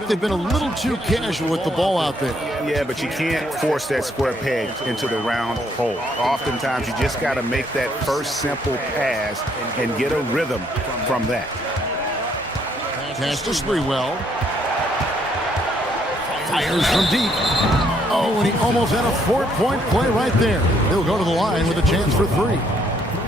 They've been a little too casual with the ball out there. Yeah, but you can't force that square peg into the round hole. Oftentimes, you just got to make that first simple pass and get a rhythm from that. Pass to Sprewell. Fires from deep. Oh, and he almost had a 4-point play right there. He'll go to the line with a chance for 3.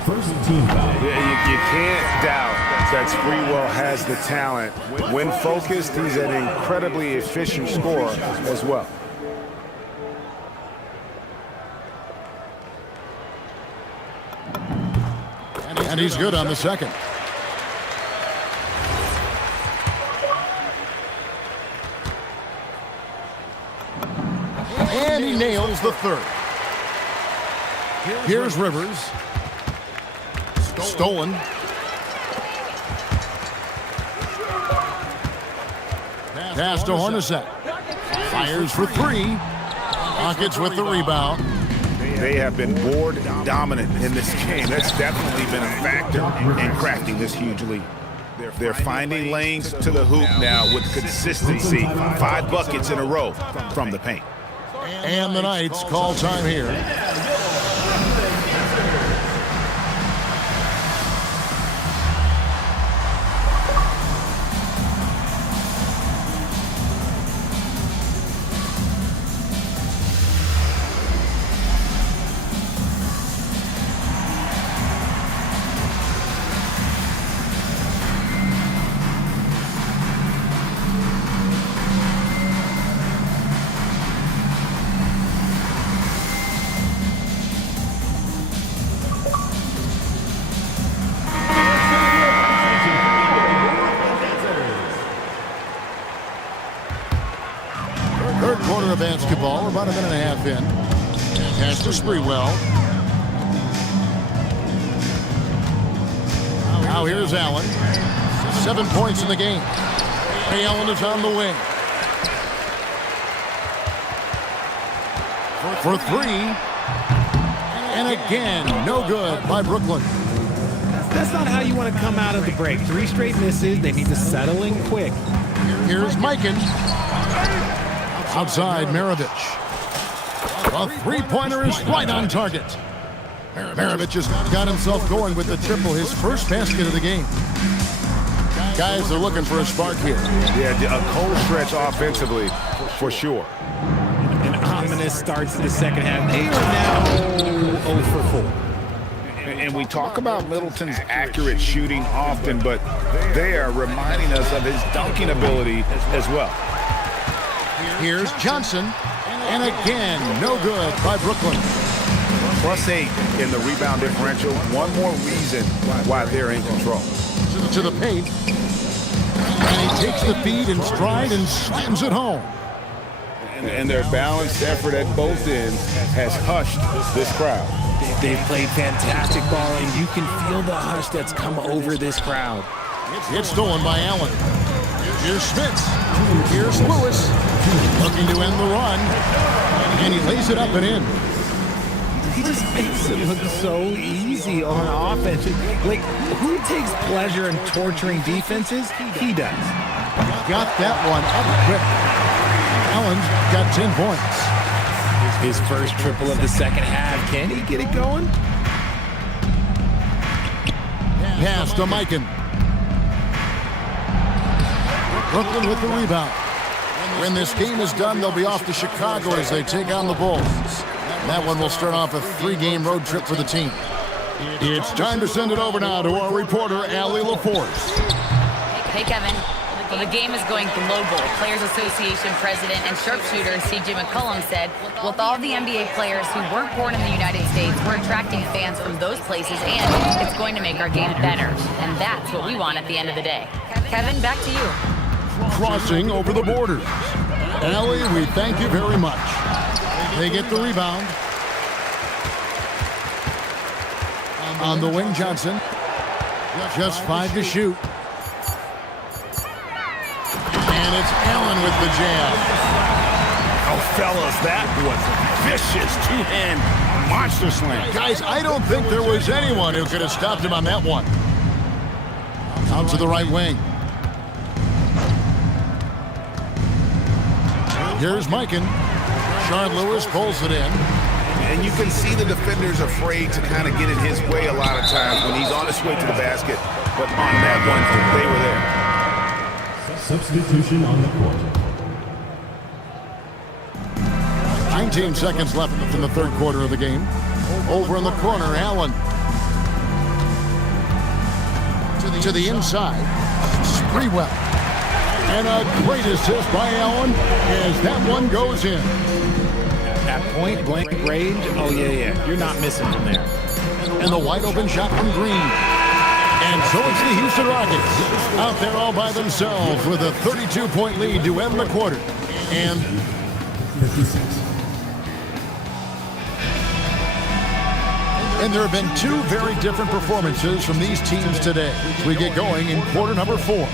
First team foul. You can't doubt that Sprewell has the talent. When focused, he's an incredibly efficient scorer as well. And he's good on the second. And he nails the third. Here's Rivers. Stolen. Pass to Hornacek. Fires for three. Rockets with the rebound. They have been board dominant in this game. That's definitely been a factor in crafting this huge lead. They're finding lanes to the hoop now with consistency. 5 buckets in a row from the paint. And the Knights call time here. Third quarter of basketball, about a minute and a half in. Pass to Sprewell. Now here's Allen. 7 points in the game. Ray Allen is on the wing. For three. And again, no good by Brooklyn. That's not how you want to come out of the break. 3 straight misses. They need to settle in quick. Here's Mikan. Outside Maravich. A three-pointer is right on target. Maravich has got himself going with the triple, his first basket of the game. Guys are looking for a spark here. Yeah, a cold stretch offensively, for sure. An ominous start to the second half. They are now 0 for 4. And we talk about Middleton's accurate shooting often, but they are reminding us of his dunking ability as well. Here's Johnson. And again, no good by Brooklyn. +8 in the rebound differential. One more reason why they're in control. To the paint. And he takes the feed in stride and slams it home. And their balanced effort at both ends has hushed this crowd. They've played fantastic ball, and you can feel the hush that's come over this crowd. It's stolen by Allen. Here's Spitz. Here's Lewis. Looking to end the run. And he lays it up and in. He just makes it look so easy on offense. Like, who takes pleasure in torturing defenses? He does. Got that one up quick. Allen's got 10 points. His first triple of the second half. Can he get it going? Pass to Mikan. Brooklyn with the rebound. When this game is done, they'll be off to Chicago as they take on the Bulls. That one will start off a 3-game road trip for the team. It's time to send it over now to our reporter, Allie LaForce. Hey, Kevin. Well, the game is going global. Players Association President and sharpshooter C.J. McCollum said, with all the NBA players who weren't born in the United States, we're attracting fans from those places, and it's going to make our game better. And that's what we want at the end of the day. Kevin, back to you. Crossing over the border. Allie, we thank you very much. They get the rebound. On the wing, Johnson. Just 5 to shoot. And it's Allen with the jam. Oh, fellas, that was vicious two-hand monster slam. Guys, I don't think there was anyone who could have stopped him on that one. Out to the right wing. Here's Mikan. Shard Lewis pulls it in. And you can see the defender's afraid to kind of get in his way a lot of times when he's on his way to the basket. But on that one, they were there. Substitution on the court. 19 seconds left in the third quarter of the game. Over in the corner, Allen. To the inside. Sprewell. And a great assist by Allen as that one goes in. At point blank range, oh yeah, you're not missing from there. And the wide open shot from Green. And so it's the Houston Rockets out there all by themselves with a 32-point lead to end the quarter. And 56. And there have been 2 very different performances from these teams today. We get going in quarter number 4.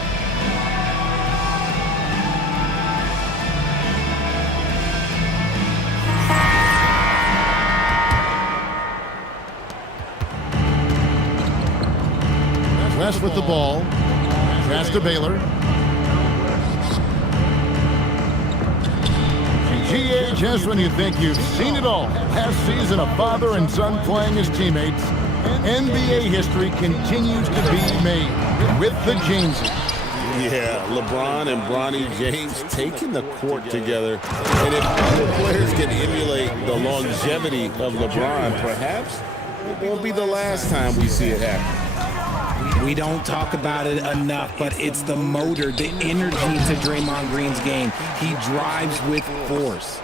West with the ball. Pass to Baylor. G.A. just when you think you've seen it all. Last season, a father and son playing as teammates. NBA history continues to be made with the Jameses. Yeah, LeBron and Bronny James taking the court together. And if the players can emulate the longevity of LeBron, perhaps it won't be the last time we see it happen. We don't talk about it enough, but it's the motor, the energy to Draymond Green's game. He drives with force.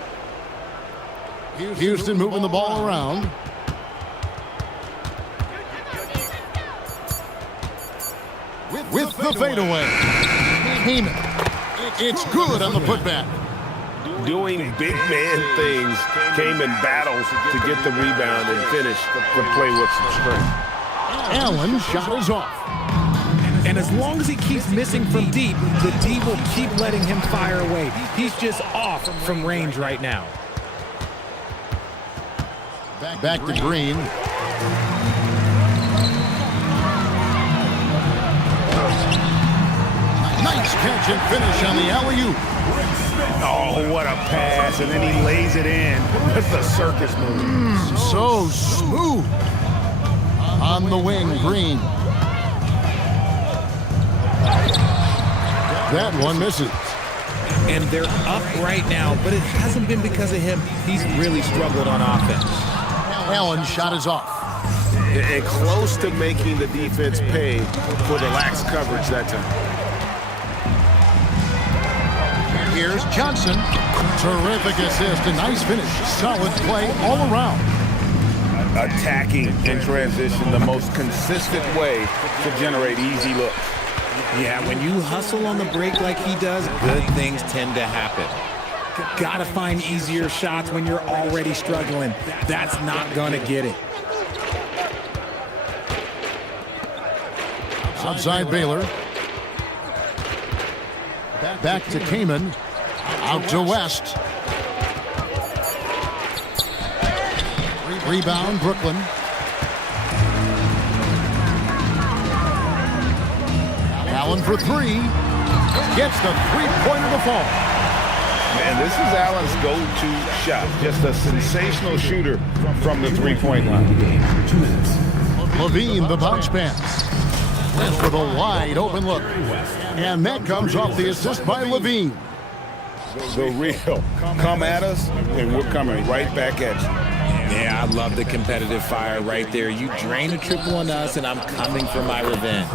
Houston moving the ball around. With the fadeaway. Heyman. It's good on the putback. Doing big man things, came in battles to get the rebound and finish the play with some strength. Allen shot is off. And as long as he keeps missing from deep, the D will keep letting him fire away. He's just off from range right now. Back to Green. Nice catch and finish on the alley-oop. Oh, what a pass, and then he lays it in with the circus move. So smooth. On the wing, Green. That one misses. And they're up right now, but it hasn't been because of him. He's really struggled on offense. Allen's shot is off. And close to making the defense pay for the lax coverage that time. Here's Johnson. Terrific assist, a nice finish. Solid play all around. Attacking in transition, the most consistent way to generate easy looks. Yeah, when you hustle on the break like he does, good things tend to happen. Gotta find easier shots when you're already struggling. That's not gonna get it. Outside Baylor. Back to Kaman. Out to West. Rebound, Brooklyn. Allen for three. Gets the three-pointer to fall. Man, this is Allen's go-to shot. Just a sensational shooter from the three-point line. Levine, the bounce pass. West with a wide open look. And that comes off the assist by Levine. The real. Come at us, and we're coming right back at you. Yeah, I love the competitive fire right there. You drain a triple on us, and I'm coming for my revenge.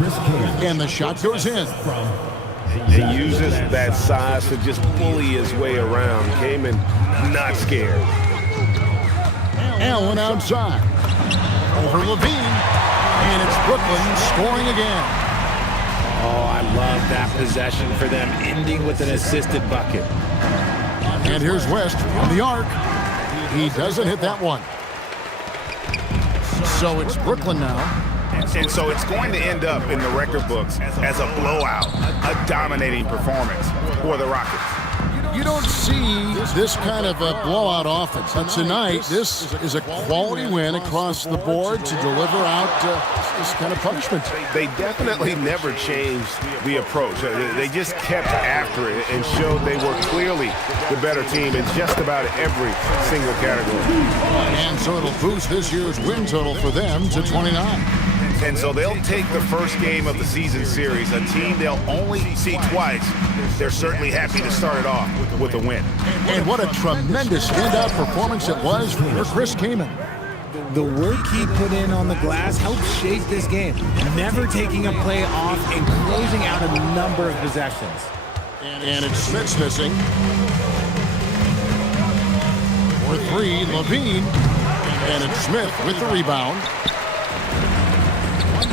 And the shot goes in. He uses that size to just bully his way around. Came in not scared. Allen outside. Over Levine. And it's Brooklyn scoring again. Oh, I love that possession for them, ending with an assisted bucket. And here's West on the arc. He doesn't hit that one. So it's Brooklyn now. And so it's going to end up in the record books as a blowout, a dominating performance for the Rockets. You don't see this kind of a blowout offense. And tonight, this is a quality win across the board to deliver out this kind of punishment. They definitely never changed the approach. They just kept after it and showed they were clearly the better team in just about every single category. And so it'll boost this year's win total for them to 29. And so they'll take the first game of the season series, a team they'll only see twice. They're certainly happy to start it off with a win. And what a tremendous standout performance it was for Chris Kaman. The work he put in on the glass helped shape this game, never taking a play off and closing out a number of possessions. And it's Smith's missing. For three, Levine. And it's Smith with the rebound.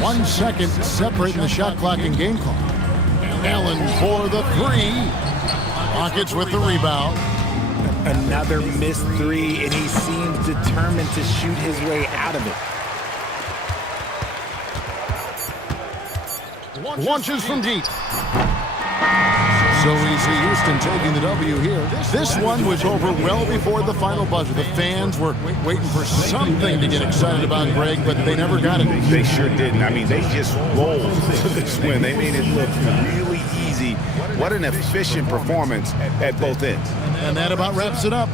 1 second separating the shot clock and game clock. Allen for the three. Rockets with the rebound. Another missed three, and he seems determined to shoot his way out of it. Launches from deep. So we see Houston taking the W here. This one was over well before the final buzzer. The fans were waiting for something to get excited about, Greg, but they never got it. They sure didn't. I mean, they just rolled to this win. They made it look really easy. What an efficient performance at both ends. And that about wraps it up.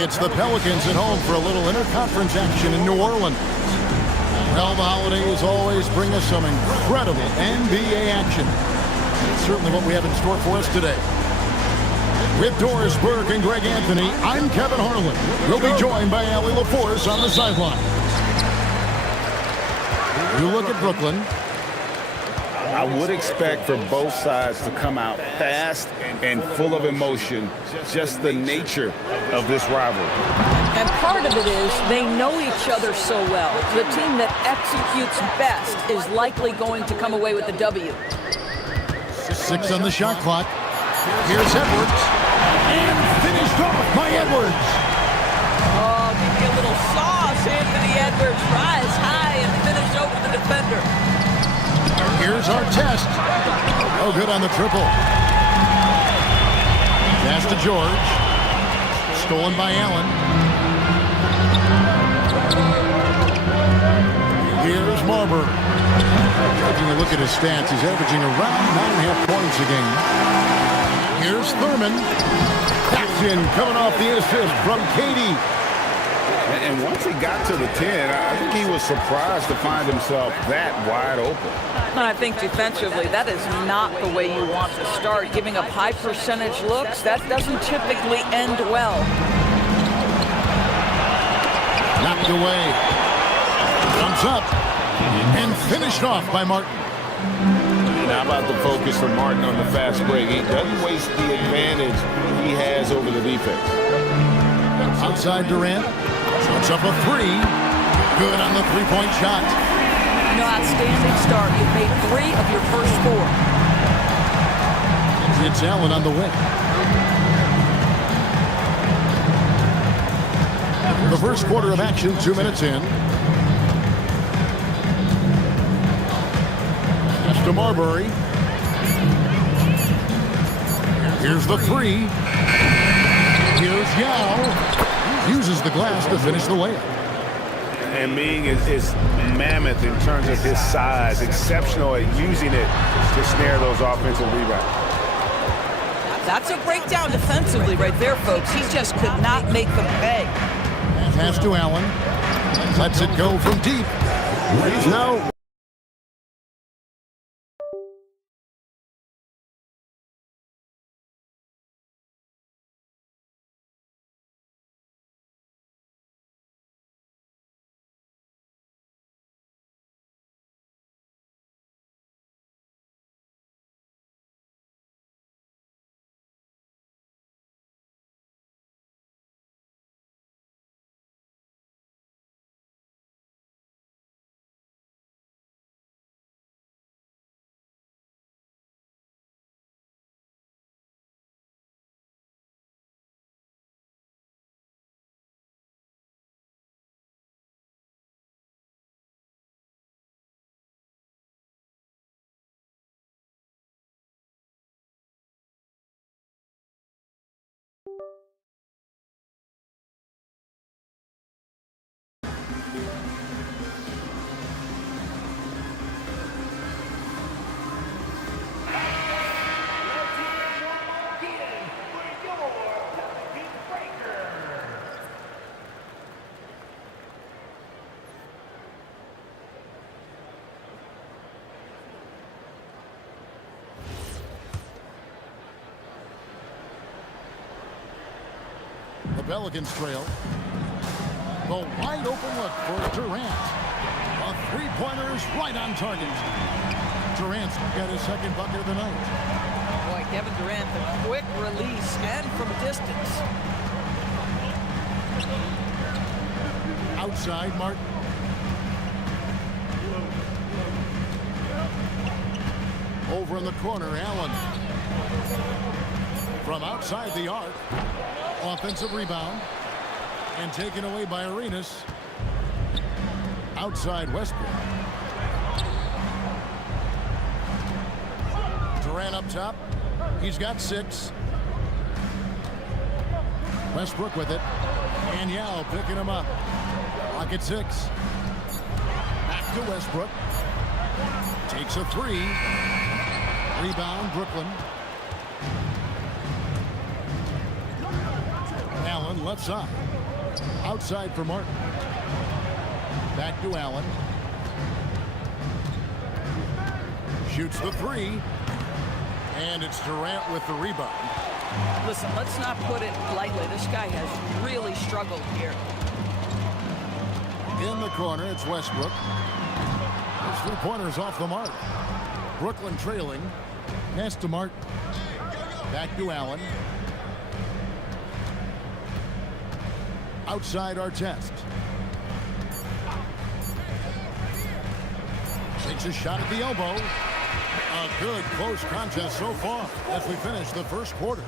It's the Pelicans at home for a little interconference action in New Orleans. Well, the holidays always bring us some incredible NBA action. It's certainly what we have in store for us today. With Doris Burke and Greg Anthony, I'm Kevin Harlan. We'll be joined by Allie LaForce on the sideline. You look at Brooklyn. I would expect for both sides to come out fast and full of emotion, just the nature of this rivalry. And part of it is they know each other so well. The team that executes best is likely going to come away with the W. 6 on the shot clock. Here's Edwards. And finished off by Edwards. Oh, give me a little sauce, Anthony Edwards. Rise high and finish over the defender. Here's our test. Oh, good on the triple. Pass to George. Stolen by Allen. Here's Marbury. Taking a look at his stats, he's averaging around 9.5 points a game. Here's Thurman. Paxton coming off the assist from Katie. And once he got to the 10, I think he was surprised to find himself that wide open. And I think defensively, that is not the way you want to start. Giving up high percentage looks, that doesn't typically end well. Knocked away. Comes up. And finished off by Martin. Now about the focus for Martin on the fast break. He doesn't waste the advantage he has over the defense. Outside Durant. Puts up a 3. Good on the three-point shot. No, outstanding start. You've made 3 of your first 4. It's Allen on the wing. The first quarter of action, 2 minutes in. That's to Marbury. Here's the 3. Here's Yao. Uses the glass to finish the layup. And Ming is mammoth in terms of his size, exceptional at using it to snare those offensive rebounds. That's a breakdown defensively right there, folks. He just could not make them pay. Pass to Allen. Lets it go from deep. No. The Pelicans trail. The wide open look for Durant. A three-pointer is right on target. Durant's got his second bucket of the night. Kevin Durant, the quick release and from distance. Outside, Martin. Over in the corner, Allen. From outside the arc. Offensive rebound. And taken away by Arenas. Outside Westbrook. Durant up top. He's got 6. Westbrook with it. And Yao picking him up. Lock at 6. Back to Westbrook. Takes a 3. Rebound, Brooklyn. Allen left side. Outside for Martin. Back to Allen. Shoots the 3. And it's Durant with the rebound. Listen, let's not put it lightly. This guy has really struggled here. In the corner, it's Westbrook. His 3-pointers off the mark. Brooklyn trailing. Pass to Martin. Back to Allen. Outside Artest. Takes a shot at the elbow. A good close contest so far as we finish the first quarter.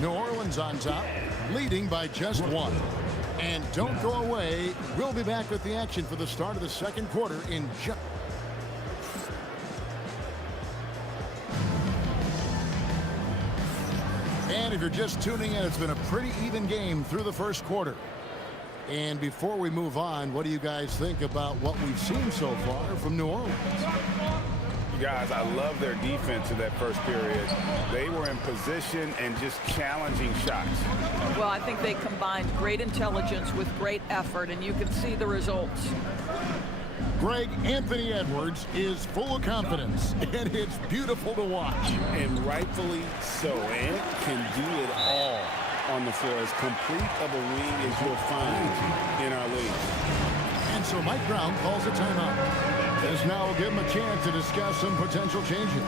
New Orleans on top, leading by just 1. And don't go away. We'll be back with the action for the start of the second quarter in just... And if you're just tuning in, it's been a pretty even game through the first quarter. And before we move on, what do you guys think about what we've seen so far from New Orleans? Guys, I love their defense in that first period. They were in position and just challenging shots. Well, I think they combined great intelligence with great effort, and you can see the results. Greg, Anthony Edwards is full of confidence, and it's beautiful to watch. And rightfully so. Ant can do it all on the floor. As complete of a wing as you'll find in our league. And so Mike Brown calls a timeout. This now will give him a chance to discuss some potential changes.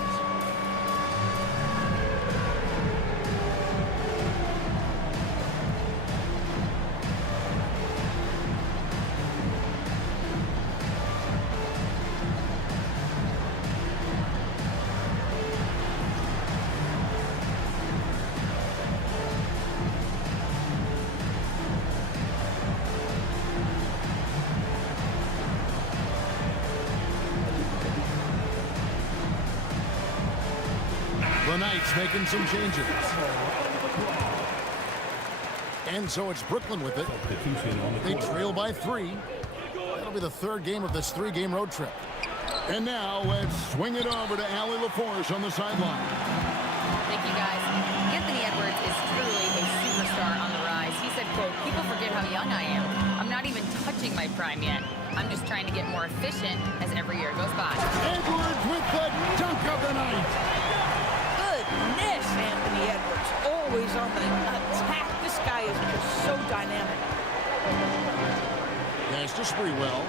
The Knights making some changes. And so it's Brooklyn with it. They trail by 3. That'll be the 3rd game of this 3-game road trip. And now let's swing it over to Allie LaForge on the sideline. Thank you, guys. Anthony Edwards is truly a superstar on the rise. He said, quote, "People forget how young I am. I'm not even touching my prime yet. I'm just trying to get more efficient as every year goes by." Edwards with the dunk of the night. Goodness, Anthony Edwards, always on the attack. This guy is just so dynamic. Pass to Sprewell.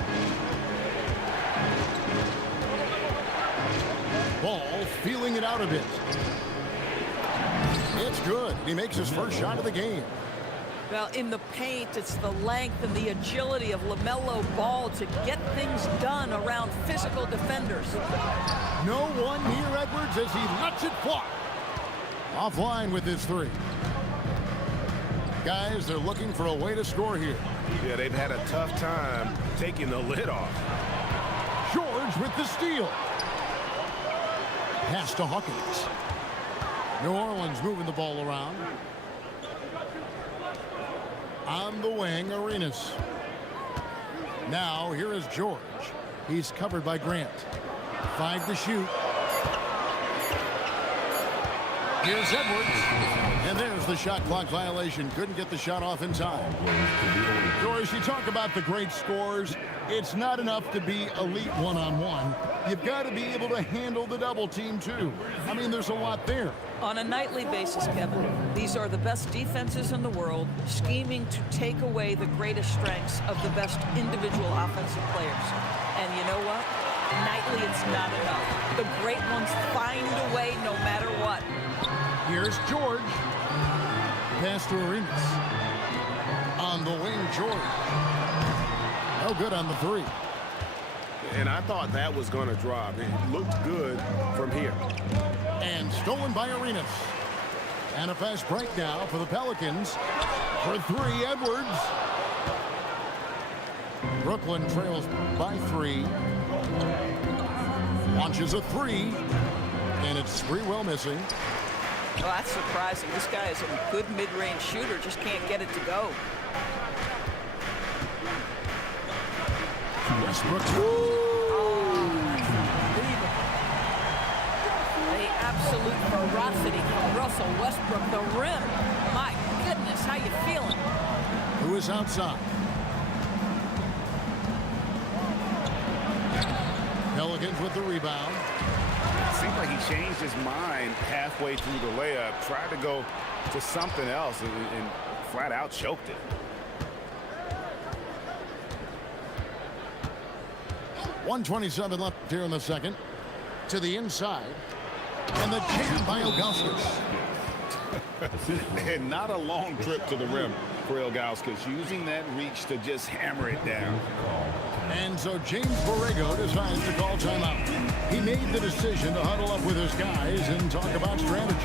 Ball feeling it out a bit. It's good. He makes his first shot of the game. Well, in the paint, it's the length and the agility of LaMelo Ball to get things done around physical defenders. No one near Edwards as he lets it fly. Offline with his 3. Guys, they're looking for a way to score here. Yeah, they've had a tough time taking the lid off. George with the steal. Pass to Hawkins. New Orleans moving the ball around. On the wing, Arenas. Now, here is George. He's covered by Grant. 5 to shoot. Here's Edwards. And there's the shot clock violation. Couldn't get the shot off in time. George, you talk about the great scores. It's not enough to be elite one-on-one. You've got to be able to handle the double team, too. I mean, there's a lot there. On a nightly basis, Kevin, these are the best defenses in the world, scheming to take away the greatest strengths of the best individual offensive players. And you know what? Nightly, it's not enough. The great ones find a way no matter what. Here's George. Pass to Arenas. On the wing, George. No good on the three. And I thought that was going to drop. It looked good from here. And stolen by Arenas. And a fast break now for the Pelicans. For three, Edwards. Brooklyn trails by 3. Launches a 3. And it's Sprewell missing. Well, that's surprising. This guy is a good mid-range shooter, just can't get it to go. Westbrook. The absolute ferocity from Russell Westbrook. The rim. My goodness, how you feeling? Who is outside? Pelicans with the rebound. Seems like he changed his mind halfway through the layup, tried to go to something else, and flat out choked it. .127 left here in the second. To the inside. And the jam by Ilgauskas. And not a long trip to the rim for Ilgauskas, using that reach to just hammer it down. And so James Borrego decides to call timeout. He made the decision to huddle up with his guys and talk about strategy.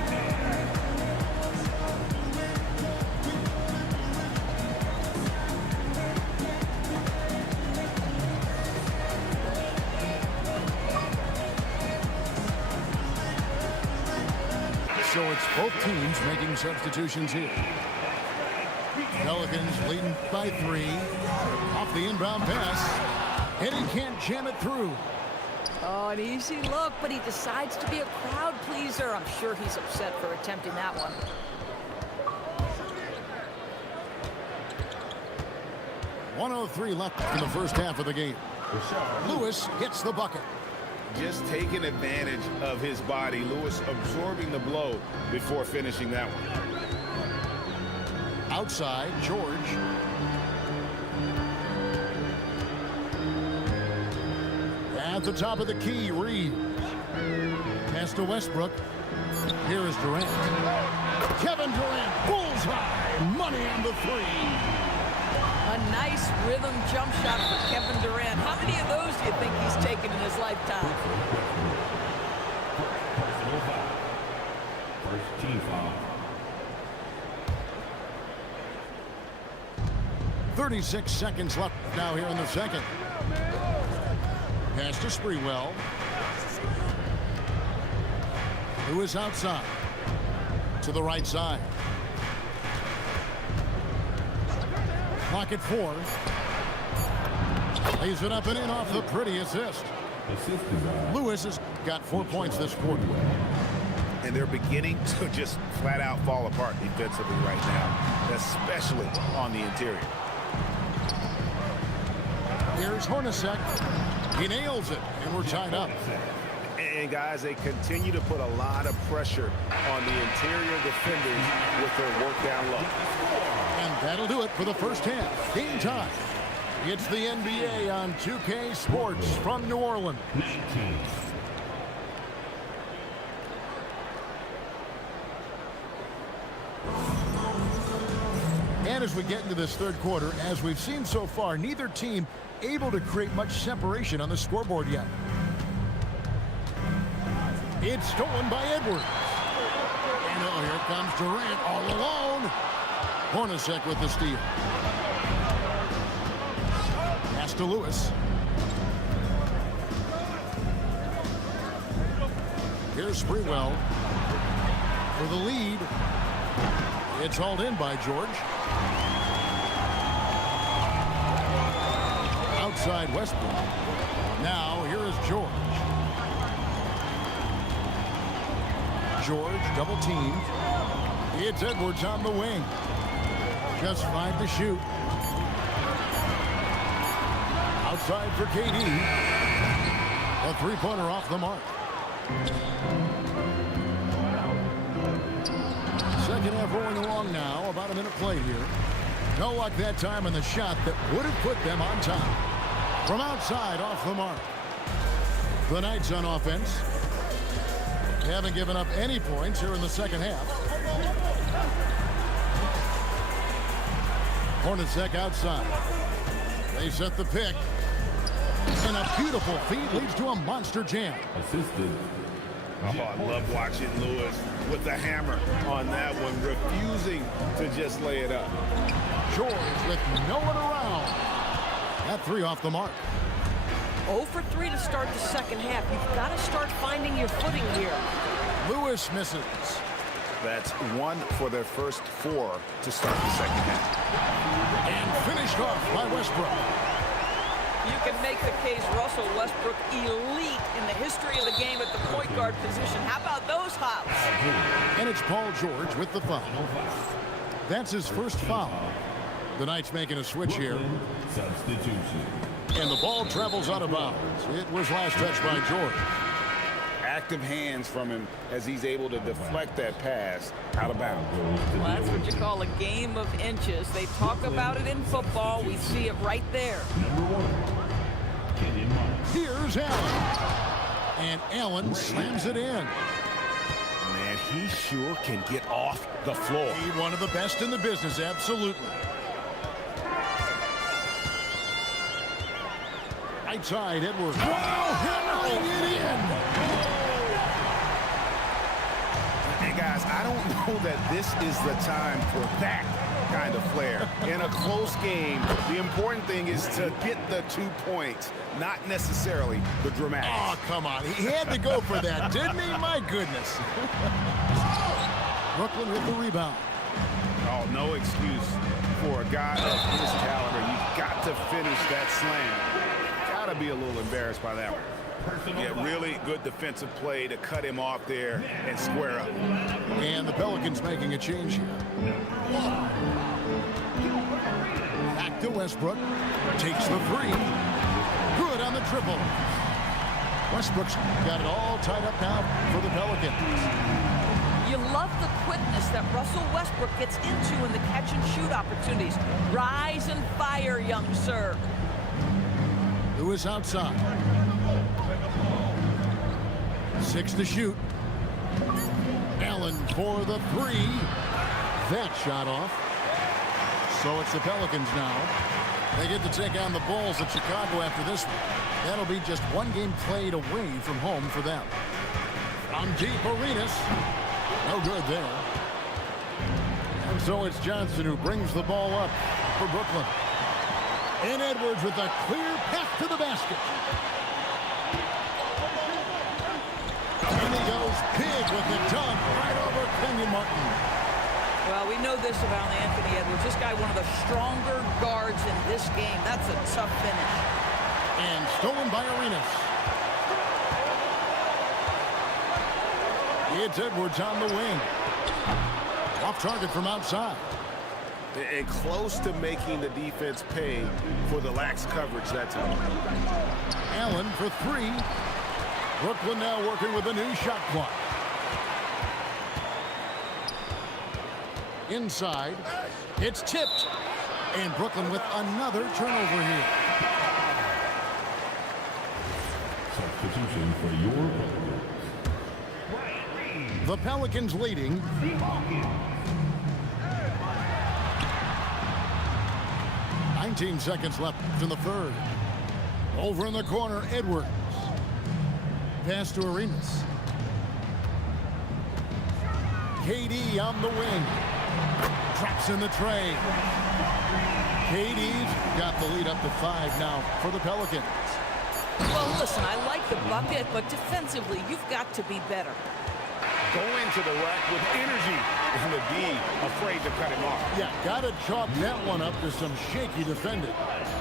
So it's both teams making substitutions here. Pelicans leading by 3. Off the inbound pass. And he can't jam it through. Oh, an easy look, but he decides to be a crowd pleaser. I'm sure he's upset for attempting that one. .103 left in the first half of the game. Lewis gets the bucket. Just taking advantage of his body. Lewis absorbing the blow before finishing that one. Outside, George. At the top of the key, Reed. Pass to Westbrook. Here is Durant. Kevin Durant, bullseye. Money on the 3. A nice rhythm jump shot for Kevin Durant. How many of those do you think he's taken in his lifetime? First team foul. 36 seconds left now here in the second. Pass to Sprewell. Who is outside? To the right side. Clock at 4. Lays it up and in off the pretty assist. Lewis has got 4 points this quarter. And they're beginning to just flat out fall apart defensively right now, especially on the interior. Here's Hornacek. He nails it, and we're tied up. And guys, they continue to put a lot of pressure on the interior defenders with their work down low. And that'll do it for the first half. Game time. It's the NBA on 2K Sports from New Orleans. 19. And as we get into this third quarter, as we've seen so far, neither team able to create much separation on the scoreboard yet. It's stolen by Edwards. And oh, here comes Durant all alone. Hornacek with the steal. Pass to Lewis. Here's Sprewell for the lead. It's hauled in by George. Outside Westbrook. Now here is George. George double teamed. It's Edwards on the wing. Just 5 to shoot. Outside for KD. A three-pointer off the mark. Second half rolling along now. About a minute played here. No luck that time on the shot that would have put them on top. From outside, off the mark. The Knights on offense. They haven't given up any points here in the second half. Hornacek outside. They set the pick. And a beautiful feed leads to a monster jam. Assisted. Oh, I love watching Lewis with the hammer on that one, refusing to just lay it up. George with no one around. That three off the mark. 0 for 3 to start the second half. You've got to start finding your footing here. Lewis misses. That's 1 for their first 4 to start the second half. And finished off by Westbrook. You can make the case Russell Westbrook elite in the history of the game at the point guard position. How about those hops? And it's Paul George with the foul. That's his first foul. The Knights making a switch here. Substitution. And the ball travels out of bounds. It was last touched by George. Active hands from him as he's able to deflect that pass out of bounds. Well, that's what you call a game of inches. They talk about it in football. We see it right there. Here's Allen. And Allen slams it in. Man, he sure can get off the floor. He's one of the best in the business, absolutely. Right side, Edwards. Wow, hammering it in. Hey, guys, I don't know that this is the time for that kind of flair. In a close game, the important thing is to get the 2 points, not necessarily the dramatic. Oh, come on. He had to go for that, didn't he? My goodness. Brooklyn with the rebound. Oh, no excuse for a guy of his caliber. You've got to finish that slam. Got to be a little embarrassed by that one. Yeah, really good defensive play to cut him off there and square up. And the Pelicans making a change here. Back to Westbrook. Takes the three. Good on the triple. Westbrook's got it all tied up now for the Pelicans. You love the quickness that Russell Westbrook gets into in the catch-and-shoot opportunities. Rise and fire, young sir. Lewis outside. 6 to shoot. Allen for the three. That shot off. So it's the Pelicans now. They get to take on the Bulls at Chicago after this one. That'll be just one game played away from home for them. From deep, Arenas. No good there. And so it's Johnson who brings the ball up for Brooklyn. And Edwards with a clear path to the basket. And he goes big with the dunk right over Kenyon Martin. Well, we know this about Anthony Edwards. This guy, one of the stronger guards in this game. That's a tough finish. And stolen by Arenas. It's Edwards on the wing. Off target from outside. And close to making the defense pay for the lax coverage that time. Allen for three. Brooklyn now working with a new shot clock. Inside. It's tipped. And Brooklyn with another turnover here. Substitution for your The Pelicans leading. 19 seconds left in the third. Over in the corner, Edwards. Pass to Arenas. KD on the wing. Drops in the tray. KD's got the lead up to 5 now for the Pelicans. Well, listen, I like the bucket, but defensively, you've got to be better. Go into the rack with energy and the D afraid to cut him off. Yeah, got to chalk that one up to some shaky defending.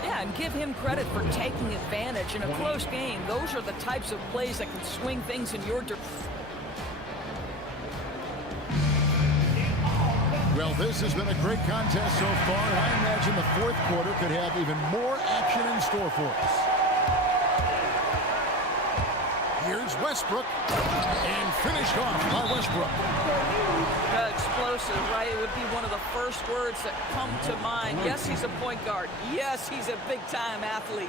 Yeah, and give him credit for taking advantage in a close game. Those are the types of plays that can swing things in your direction. Well, this has been a great contest so far, and I imagine the fourth quarter could have even more action in store for us. Here's Westbrook, and finished off by Westbrook. Explosive, right? It would be one of the first words that come to mind. Yes, he's a point guard. Yes, he's a big-time athlete.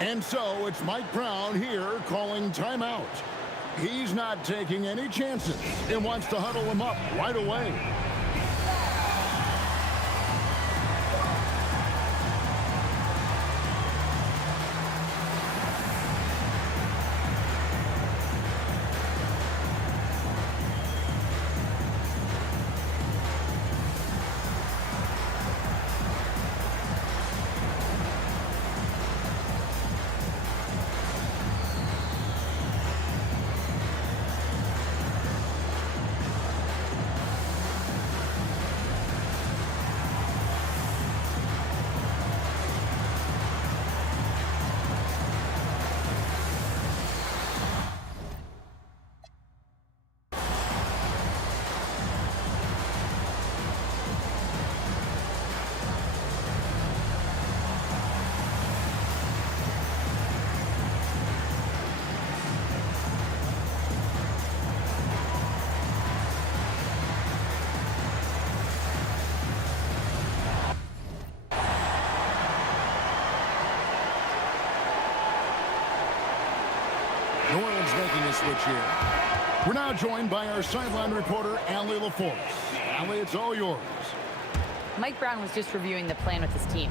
And so it's Mike Brown here calling timeout. He's not taking any chances and wants to huddle them up right away. Making a switch here. We're now joined by our sideline reporter, Allie LaForce. Allie, it's all yours. Mike Brown was just reviewing the plan with his team,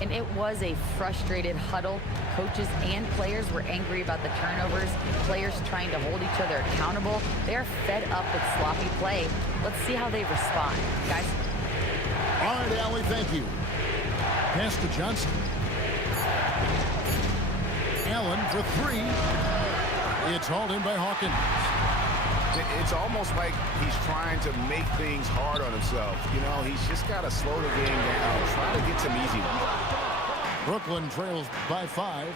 and it was a frustrated huddle. Coaches and players were angry about the turnovers, players trying to hold each other accountable. They're fed up with sloppy play. Let's see how they respond. Guys? All right, Allie, thank you. Pass to Johnson. Allen for three. It's hauled in by Hawkins. It's almost like he's trying to make things hard on himself. You know, he's just got to slow the game down, try to get some easy ones. Brooklyn trails by 5.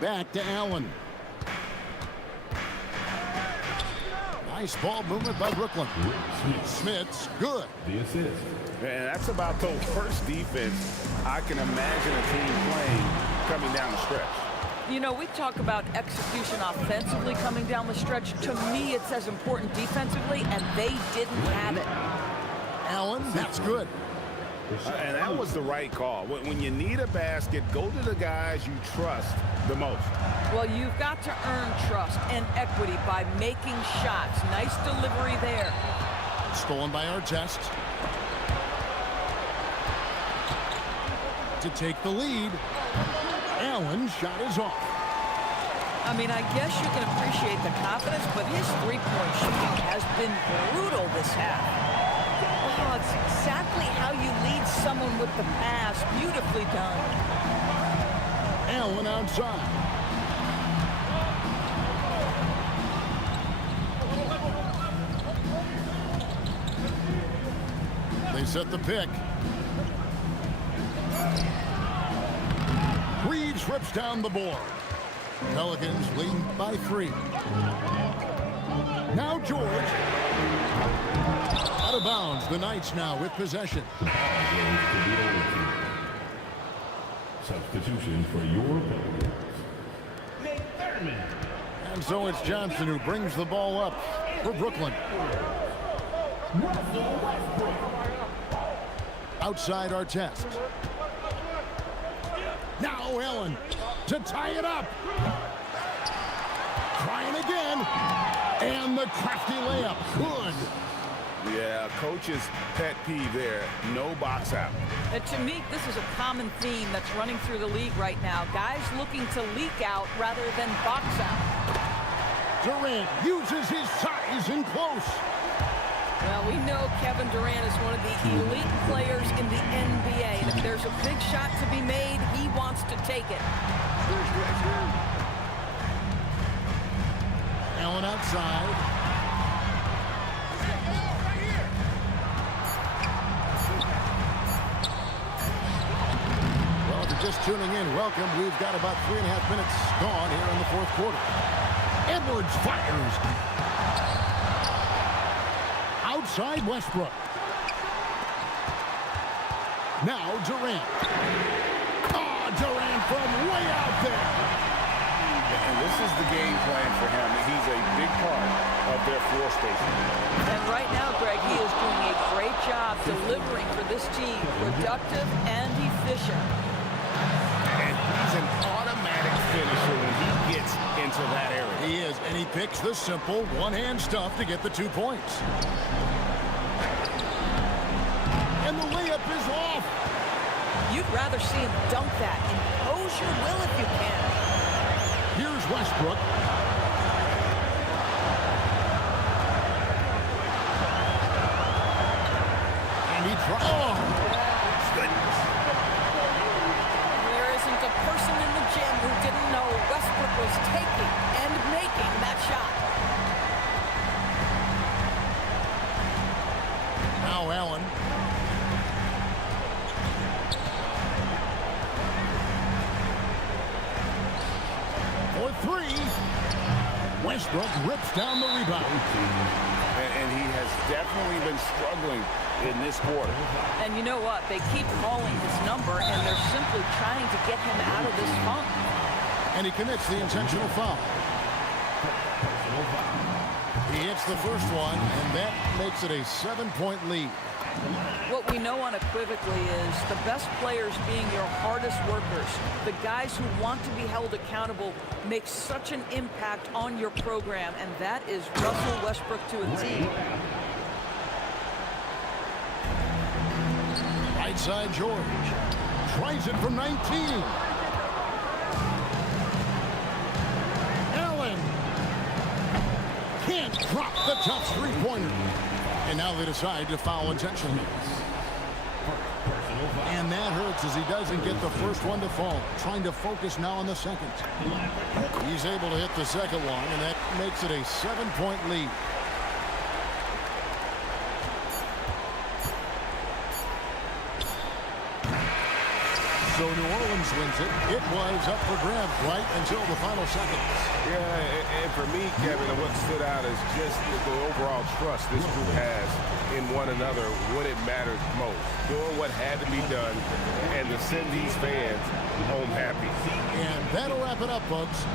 Back to Allen. Nice ball movement by Brooklyn. Smith's good. The assist. And that's about the worst defense I can imagine a team playing coming down the stretch. You know, we talk about execution offensively coming down the stretch. To me, it's as important defensively, and they didn't have it. Allen, that's good. And that was the right call. When you need a basket, go to the guys you trust the most. Well, you've got to earn trust and equity by making shots. Nice delivery there. Stolen by Artest. To take the lead. Allen's shot is off. I mean, I guess you can appreciate the confidence, but his three-point shooting has been brutal this half. Oh, it's exactly how you lead someone with the pass. Beautifully done. Allen outside. They set the pick. Reeves rips down the board. Pelicans lead by 3. Now George. Out of bounds. The Knights now with possession. Substitution for your Pelicans. Nate Thurman. And so it's Johnson who brings the ball up for Brooklyn. Outside Artest. Now Allen to tie it up. Trying again. And the crafty layup. Good. Yeah, coach's pet peeve there. No box out. And to me, this is a common theme that's running through the league right now. Guys looking to leak out rather than box out. Durant uses his size in close. Well, we know Kevin Durant is one of the elite players in the NBA. And if there's a big shot to be made, he wants to take it. Allen outside. Well, if you're just tuning in, welcome. We've got about 3.5 minutes gone here in the fourth quarter. Edwards fires. Outside Westbrook. Now Durant. Oh, Durant from way out there. And this is the game plan for him. He's a big part of their floor spacing. And right now, Greg, he is doing a great job delivering for this team. Productive and efficient. And he's He's an automatic finisher when he gets into that area. He is, and he picks the simple one-hand stuff to get the 2 points. And the layup is off. You'd rather see him dunk that. Impose your will if you can. Here's Westbrook. And he tries. Oh! Goodness. There isn't a person in the gym who didn't know Westbrook was taking and making that shot. Now Allen. For 3. Westbrook rips down the rebound. And he has definitely been struggling in this quarter. And you know what? They keep calling his number, and they're simply trying to get him out of this funk. And he commits the intentional foul. He hits the first one, and that makes it a 7-point lead. What we know unequivocally is the best players being your hardest workers, the guys who want to be held accountable, make such an impact on your program, and that is Russell Westbrook to a T. Right side George. Tries it from 19. Allen. Can't drop the tough three-pointer. And now they decide to foul intentionally. And that hurts as he doesn't get the first one to fall. Trying to focus now on the second. He's able to hit the second one, and that makes it a 7-point lead. So New Orleans wins it. It was up for grabs right until the final seconds. Yeah, and for me, Kevin, what stood out is just the overall trust this group has in one another when it matters most. Doing what had to be done and to send these fans home happy. And that'll wrap it up, folks.